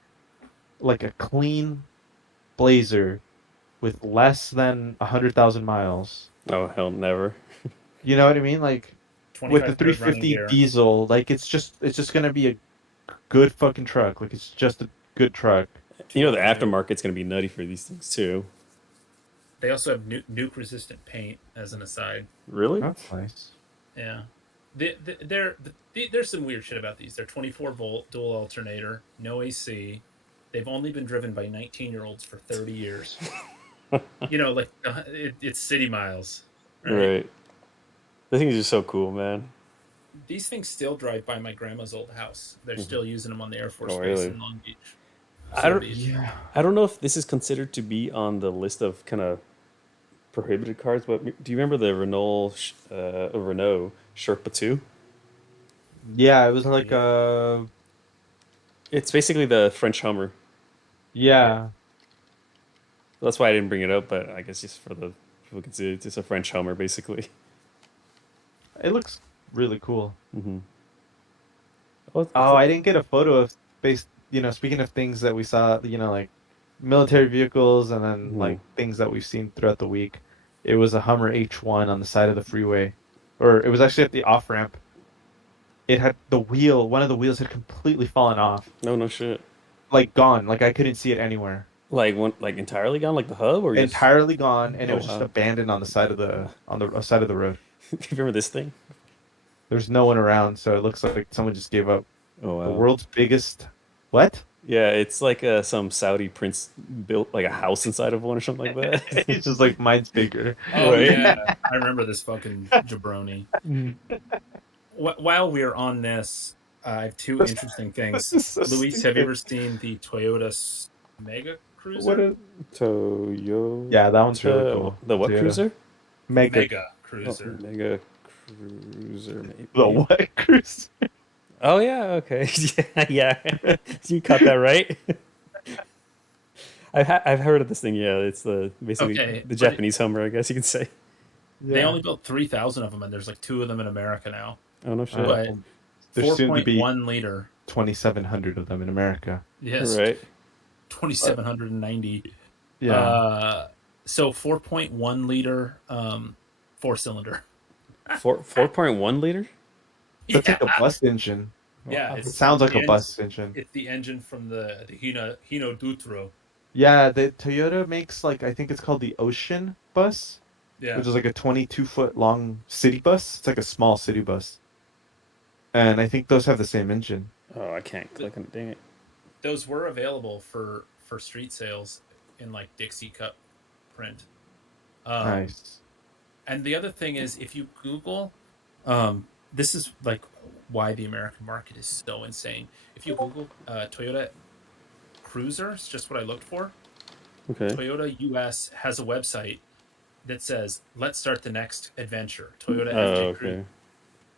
like a clean Blazer with less than 100,000 miles? Oh, hell, never. You know what I mean? Like with the 25 running 350 gear. diesel, like it's just gonna be a good fucking truck. Like it's just a good truck. You know, the 20 new. aftermarket's going to be nutty for these things, too. They also have nuke resistant paint as an aside. Really? That's nice. Yeah, there's some weird shit about these. They're 24-volt dual alternator, no AC. They've only been driven by 19-year-olds for 30 years. You know, like it's city miles, right? Right. The thing is just so cool, man. These things still drive by my grandma's old house. They're still using them on the Air Force Oh, Base really? in Long Beach. I don't. Beach. Yeah. I don't know if this is considered to be on the list of kind of prohibited cars, but do you remember the Renault Sherpa 2? Yeah, it was like It's basically the French Hummer. yeah. That's why I didn't bring it up, but I guess just for the people can see it's just a French Hummer, basically. It looks really cool. Hmm. Oh, Oh, I didn't get a photo of speaking of things that we saw, like military vehicles and then mhm. like things that we've seen throughout the week. It was a Hummer H1 on the side of the freeway, or it was actually at the off ramp. It had one of the wheels had completely fallen off, No, no shit. like gone, like I couldn't see it anywhere. Like entirely gone, like the hub, or just Entirely gone, and it oh was just wow. abandoned on the side of the side of the road. You remember this thing? There's no one around, so it looks like someone just gave up. Oh The wow. world's biggest what? Yeah, it's like some Saudi prince built like a house inside of one or something like that. It's just like mine's bigger. Oh Right. yeah, I remember this fucking jabroni. While we're on this, I have two interesting things. This is so Luis, have you stupid. ever seen the Toyota Mega What Cruiser? Toyota. Yeah, that one's really cool. The what Toyota. cruiser? Mega. Mega Oh, Cruiser. Mega Cruiser, maybe. The what cruise? Oh yeah, okay, yeah, yeah. You caught that right. I've heard of this thing. Yeah, it's basically Okay, the but Japanese Hummer, I guess you could say. they only built 3,000 of them, and there's like two of them in America now. Oh no shit. But There's soon to be 4.1 liter. 2,700 of them in America. Yes, Right. 2,790. Yeah. So 4.1 liter, 4-cylinder. 4.1 liter. That's like a bus engine. Yeah, It sounds like a the bus engine. It's the engine from the Hino Dutro. Yeah, the Toyota makes like I think it's called the Ocean bus, Yeah, which is like a 22-foot long city bus. It's like a small city bus. And I think those have the same engine. Oh, I can't click on it. Dang it. those were available for street sales in like Dixie Cup print. Nice. And the other thing is, if you Google, this is like why the American market is so insane. If you Google Toyota Cruiser, it's just what I looked for. Okay. Toyota US has a website that says, "Let's start the next adventure." Toyota Oh, FJ Cruiser. okay.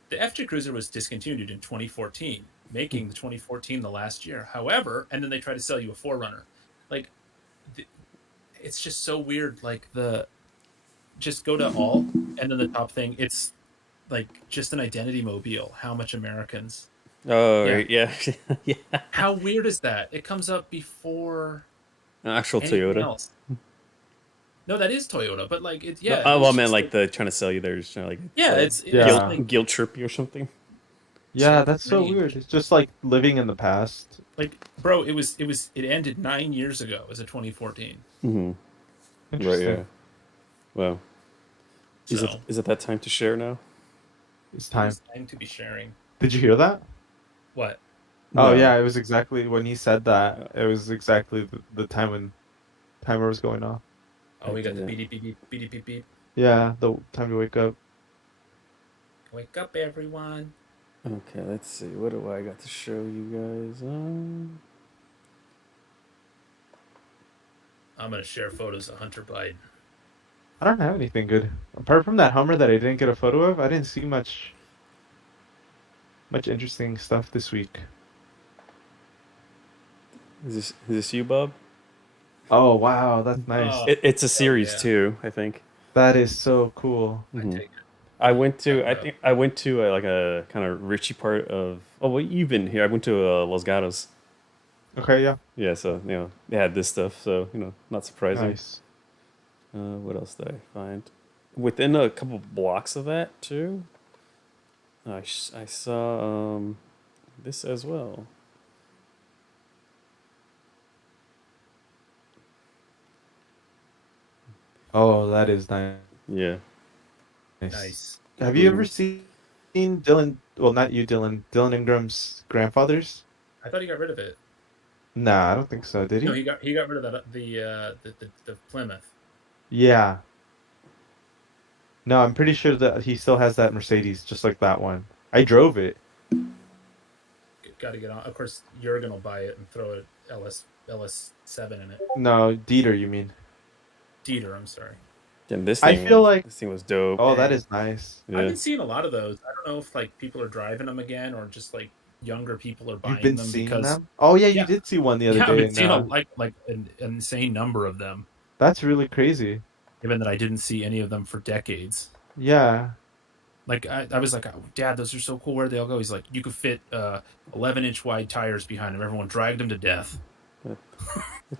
The FJ Cruiser was discontinued in 2014, making the 2014 the last year. However, and then they try to sell you a 4Runner. Like, it's just so weird. Like just go to and then the top thing, it's like just an identity mobile. How much Americans Oh, Yeah. yeah. Yeah. How weird is that? It comes up before Actual anything Toyota. else. No, that is Toyota, but like it's No, yeah, well, I it's meant just like like the trying to sell you there, just trying to like yeah, it's just Yeah. like guilt trip you or something. Yeah, so that's so weird. strange. It's just like living in the past. Like, bro, it ended 9 years ago as a 2014. Hmm. Right. Yeah. Interesting. Well, So is it that time to share now? It's it time. is time to be sharing. Did you hear that? What? Oh No. yeah, it was exactly when he said that. It was exactly the time when timer was going off. Oh, I we got the didn't. beep beep beep beep beep beep. Yeah, the time to wake up. Wake up, everyone. Okay, let's see. What do I got to show you guys? I'm gonna share photos of Hunter Biden. I don't have anything good apart from that Hummer that I didn't get a photo of. I didn't see much interesting stuff this week. Is this you, Bob? Oh wow, that's nice. Oh, It's a hell series yeah. too, I think. That is so cool. I Hmm. take it. I went Check to it I out. think I went to like a kind of richy part of. Oh, well, you've been here. I went to Los Gatos. Okay, yeah, Yeah, so they had this stuff. So not surprising. nice. What else did I find? Within a couple blocks of that too. I saw this as well. Oh, that is nice. Yeah. Nice. Have you ever seen Dylan? Well, not you, Dylan. Dylan Ingram's grandfather's? I thought he got rid of it. Nah, I don't think so. Did No, he? he got rid of that the Plymouth. Yeah. No, I'm pretty sure that he still has that Mercedes, just like that one. I drove it. Got to get on. Of course, Jurgen will buy it and throw a LS7 in it. No, Dieter, you mean? Dieter, I'm sorry. And I feel like, this thing was dope. oh, that Dang. is nice. I've Yeah. been seeing a lot of those. I don't know if like people are driving them again or just like younger people are You've buying been them seeing because them? Oh yeah, you yeah, did see one the other yeah, I've day, been and seeing a like an insane number of them. that's really crazy. Given that I didn't see any of them for decades. Yeah. Like I was like, oh, Dad, those are so cool. Where'd they all go? He's like, you could fit 11-inch wide tires behind them. Everyone dragged them to death. The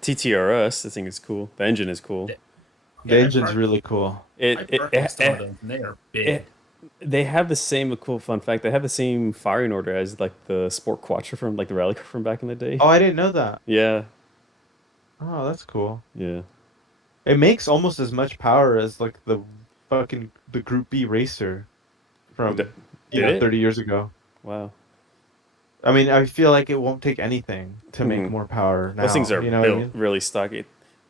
TTRS, this thing is cool. The engine is cool. The Yeah, engine's really cool. It, I it, parked it, next to one of it, them, and they are big. it they have the same cool fun fact. They have the same firing order as like the Sport Quattro from like the rally car from back in the day. Oh, I didn't know that. Yeah, Oh, that's cool. yeah. It makes almost as much power as like the Group B racer from Did it? 30 years ago. Wow. I mean, I feel like it won't take anything to make Mhm. more power now. Those things are You know what I built mean? really stocky.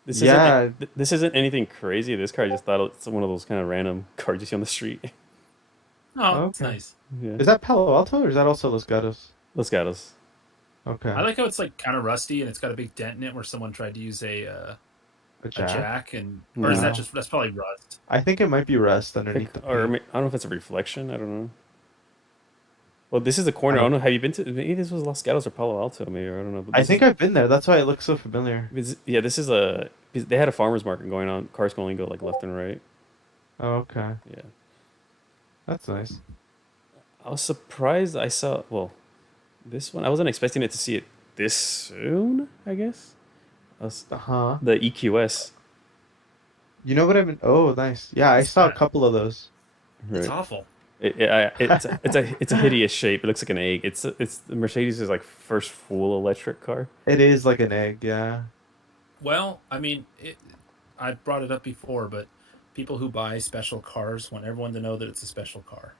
Yeah. This isn't anything crazy. This car I just thought it's one of those kind of random cars you see on the street. Oh, that's Okay. nice. Yeah. Is that Palo Alto or is that also Los Gatos? Los Gatos. Okay. I like how it's like kind of rusty and it's got a big dent in it where someone tried to use A a jack? jack and or is No. that just that's probably rust. I think it might be rust underneath the Or paint. I don't know if it's a reflection. I don't know. Well, this is the corner. I I don't- don't know. Have you been to? Maybe this was Los Gatos or Palo Alto. Maybe I don't know. But I this think is, I've been there. That's why it looks so familiar. yeah, this is a. They had a farmers market going on. Cars can only go like left and right. Oh, okay. Yeah. That's nice. I was surprised I saw. Well, this one I wasn't expecting it to see it this soon. I guess. Uh-huh. The EQS. You know what I've been... Oh, nice. Yeah, I What's saw a that? couple of those. It's Right. awful. It's a hideous shape. It looks like an egg. It's the Mercedes is like first full electric car. It is like an egg, yeah. Well, I mean, I brought it up before, but people who buy special cars want everyone to know that it's a special car.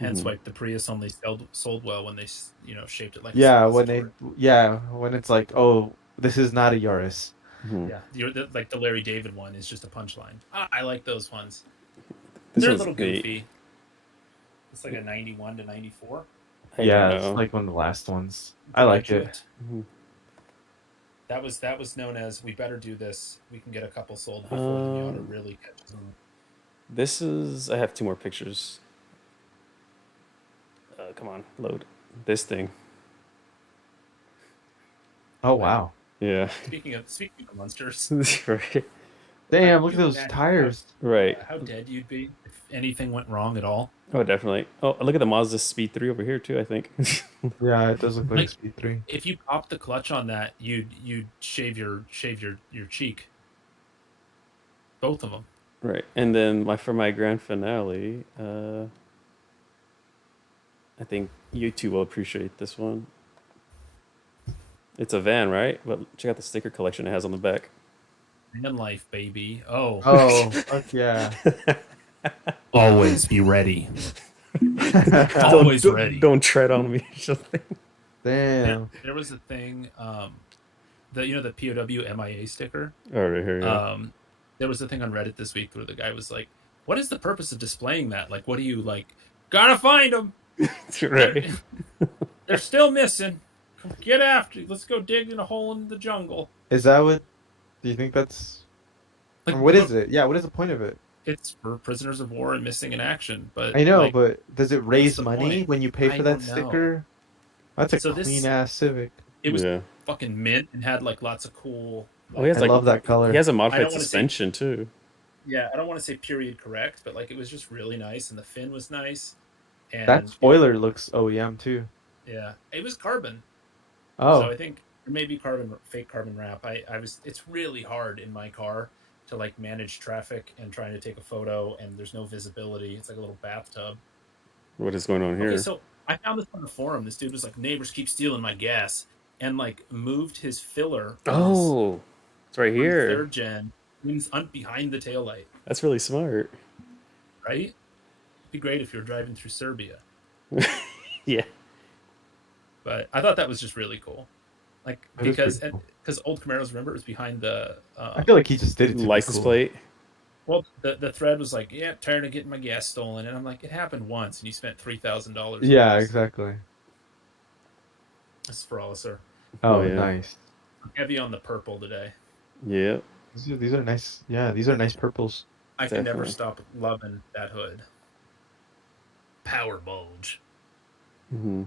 Hence, Mhm. like the Prius only sold well when they shaped it like a Yeah, when they... suppository. Yeah, when it's like, oh, this is not a Yaris. Mhm. Yeah, like the Larry David one is just a punchline. I like those ones. This They're a one's little neat. goofy. It's like a 91 to 94. I Yeah, don't it's know. like one of the last ones. I like it. Graduate. Mhm. That was known as we better do this. We can get a couple sold before the Miata really catches on. This is. I have two more pictures. Come on, load this thing. Oh, wow. Yeah. Speaking of monsters, Right. Damn, look at you those imagine tires. Right. how dead you'd be if anything went wrong at all. Oh, definitely. Oh, look at the Mazda Speed 3 over here too, I think. Yeah, it does look like a Like Speed 3. if you popped the clutch on that, you'd shave your cheek, both of them. Right. And then for my grand finale, I think you two will appreciate this one. It's a van, right? But check out the sticker collection it has on the back. Man life, baby. Oh, Oh, fuck yeah. always be ready. Don't, Always don't, ready. don't tread on me or something. Damn. There was a thing, the POW MIA sticker. Oh, right here, yeah. There was a thing on Reddit this week where the guy was like, "What is the purpose of displaying that? Like, what do you like? Gotta find them. Right. They're still missing. Get after. Let's go dig in a hole in the jungle." Is that what? Do you think that's? Like, Or what is it? Yeah, what is the point of it? It's for prisoners of war and missing in action. But I know, like, but does it raise the money point? when you pay I for that don't know. sticker? That's a So this- clean ass Civic. it was Yeah. fucking mint and had like lots of cool. Oh, he has I like love that color. He has a I modified don't wanna say- suspension too. Yeah, I don't want to say period correct, but like it was just really nice, and the fin was nice. And That spoiler looks OEM too. yeah, it was carbon. Oh, So I think it may be fake carbon wrap. It's really hard in my car to like manage traffic and trying to take a photo, and there's no visibility. It's like a little bathtub. What is going on here? Okay, so I found this on the forum. This dude was like, "Neighbors keep stealing my gas," and like moved his filler. Oh, it's right here. Third gen means behind the taillight, That's really smart. right? It'd be great if you were driving through Serbia. Yeah. But I thought that was just really cool, like That is because pretty cool. old Camaros, remember, it was behind the. I feel like he just did it to be License cool. plate. Well, the thread was like, "Yeah, tired of getting my gas stolen," and I'm like, "It happened once, and you spent $3,000." Yeah, exactly. This is for all, sir. Oh, Oh, yeah. nice. I'm heavy on the purple today. Yeah. These are nice. Yeah, these are nice purples. I can never Definitely. stop loving that hood. Power bulge. Mm-hmm.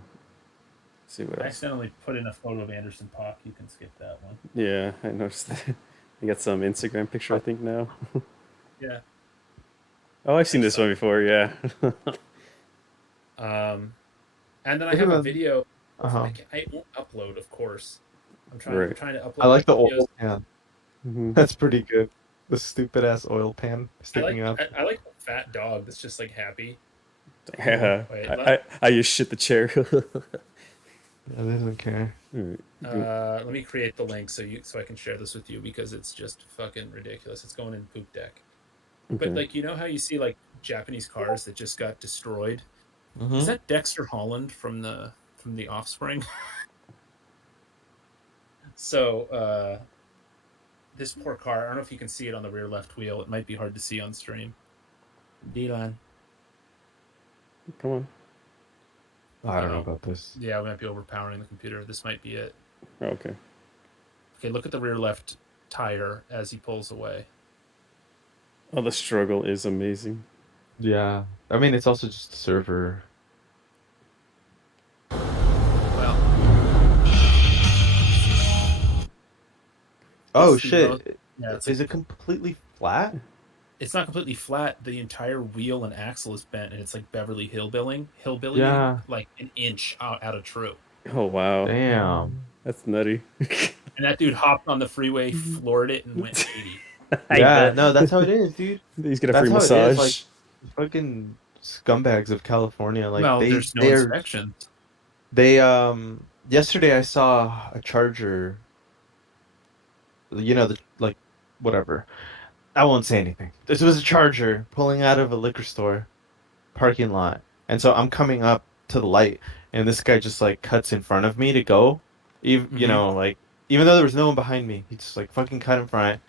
See what I else? accidentally put in a photo of Anderson Paak. You can skip that one. Yeah, I noticed that. You got some Instagram picture, I think now. Yeah. Oh, I've seen this one before. Yeah. And then I Look have at a that. video. Uh-huh. I won't upload, of course. I'm trying Right. to upload. I like the videos. oil pan. Mhm. That's pretty good. The stupid ass oil pan I sticking like, up. I like the fat dog that's just like happy. Yeah. Wait, I just shit the chair. Yeah, they doesn't care. Alright. Let me create the link so I can share this with you because it's just fucking ridiculous. It's going in Poop Deck. But Okay. like, you know how you see like Japanese cars that just got destroyed? Mm-hmm. Is that Dexter Holland from the Offspring? So this poor car, I don't know if you can see it on the rear left wheel. It might be hard to see on stream. D-line. Come on. I don't know about this. Yeah, we might be overpowering the computer. This might be it. Oh, okay. Okay, look at the rear left tire as he pulls away. Oh, the struggle is amazing. Yeah, I mean it's also just a server. Well, Oh It's the shit! road- yeah, it's Is it completely flat? it's not completely flat. The entire wheel and axle is bent, and it's like Beverly Hillbilly, Yeah. like an inch out of true. Oh, wow. Damn. That's nutty. And that dude hopped on the freeway, floored it, and went 80. Yeah, no, that's how it is, dude. He's got a That's free how it is, massage. like- Fucking scumbags of California, like well, there's no they're inspections. they yesterday I saw a Charger. You know, the like whatever. I won't say anything. This was a Charger pulling out of a liquor store parking lot, and so I'm coming up to the light, and this guy just like cuts in front of me to go. You Mhm. know, like even though there was no one behind me, he just like fucking cut in front,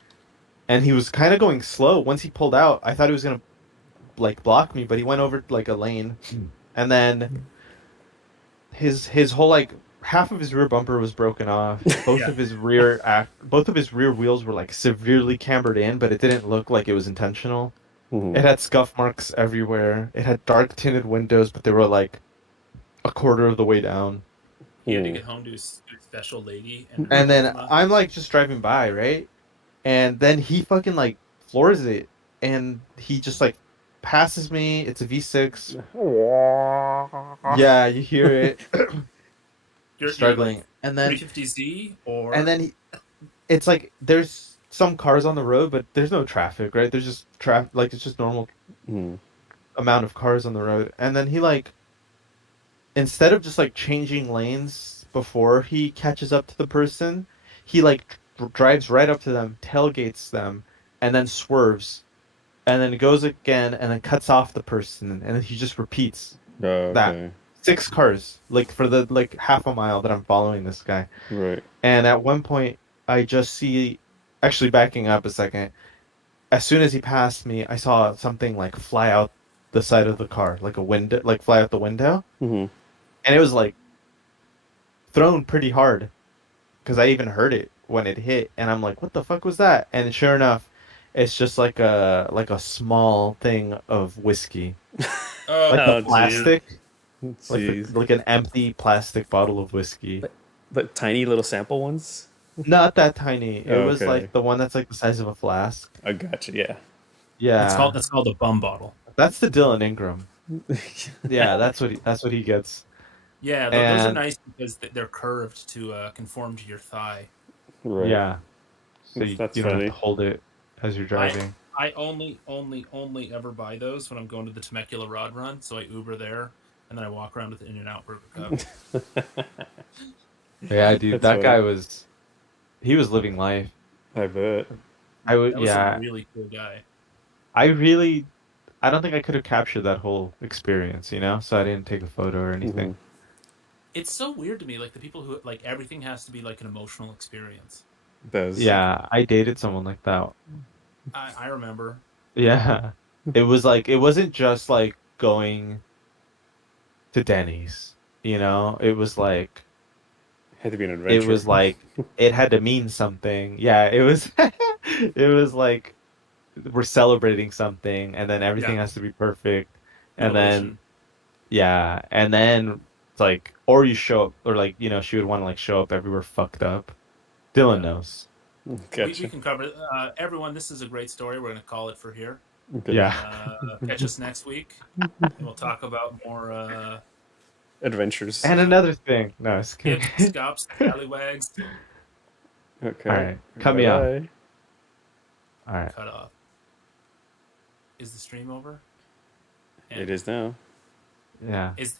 and he was kind of going slow. Once he pulled out, I thought he was gonna like block me, but he went over like a lane, and then his whole like half of his rear bumper was broken off. Both Yeah. of his both of his rear wheels were like severely cambered in, but it didn't look like it was intentional. Mhm. It had scuff marks everywhere. It had dark tinted windows, but they were like a quarter of the way down. He had to Mhm. get home to his special lady. And then I'm like just driving by, right? And then he fucking like floors it, and he just like passes me. It's a V6. Yeah, you hear it You're like struggling, and then 350Z and or then it's like there's some cars on the road, but there's no traffic, right? There's just traffic, like it's just normal Hmm. amount of cars on the road, and then he like instead of just like changing lanes before he catches up to the person, he like drives right up to them, tailgates them, and then swerves, and then goes again, and then cuts off the person, and then he just repeats Oh, that okay. 6 cars like for the like half a mile that I'm following this guy. Right. And at one point, I just see, actually backing up a second, as soon as he passed me, I saw something like fly out the side of the car, like a window, like fly out the window, Hmm. and it was like thrown pretty hard because I even heard it when it hit, and I'm like, what the fuck was that? And sure enough, it's just like a small thing of whiskey, oh like the Oh, jeez. man. plastic, Jeez. like an empty plastic bottle of whiskey. But, but tiny little sample ones? Not that tiny. It was Okay. like the one that's like the size of a flask. I gotcha. Yeah. Yeah, That's called a bum bottle. that's the Dylan Ingram. Yeah, that's what he gets. Yeah, those are And nice because they're curved to conform to your thigh. Right. yeah, so That's you don't have to funny. hold it as you're I driving. I only ever buy those when I'm going to the Temecula Rod Run. So I Uber there, and then I walk around with the In-N-Out Burger Cup. Yeah, dude, That's that funny. guy was he was living life. I bet. I would That was some yeah, really cool guy. I really I don't think I could have captured that whole experience, you know? So I didn't take a photo or Hmm. anything. It's so weird to me, like the people who like everything has to be like an emotional experience. Does. Yeah, I dated someone like that. I remember. Yeah. It was like it wasn't just like going to Denny's, you know? Had to be an It adventure. was like it had to mean something. Yeah, it was it was like we're celebrating something and then everything Yeah, has to be perfect. an And then elation. yeah, and then it's like or you show up or like, you know, she would want to like show up everywhere fucked up. Dylan Yeah, knows. we Gotcha. can cover it. Everyone. This is a great story. We're gonna call it for here. Okay. Yeah. Catch us next week, and we'll talk about more Adventures. And another thing. No, it's kidding. skips, scops, scallywags. All Okay. right. Cut Bye me off. bye. All right. Cut off. Is the stream over? It And is now. Yeah. is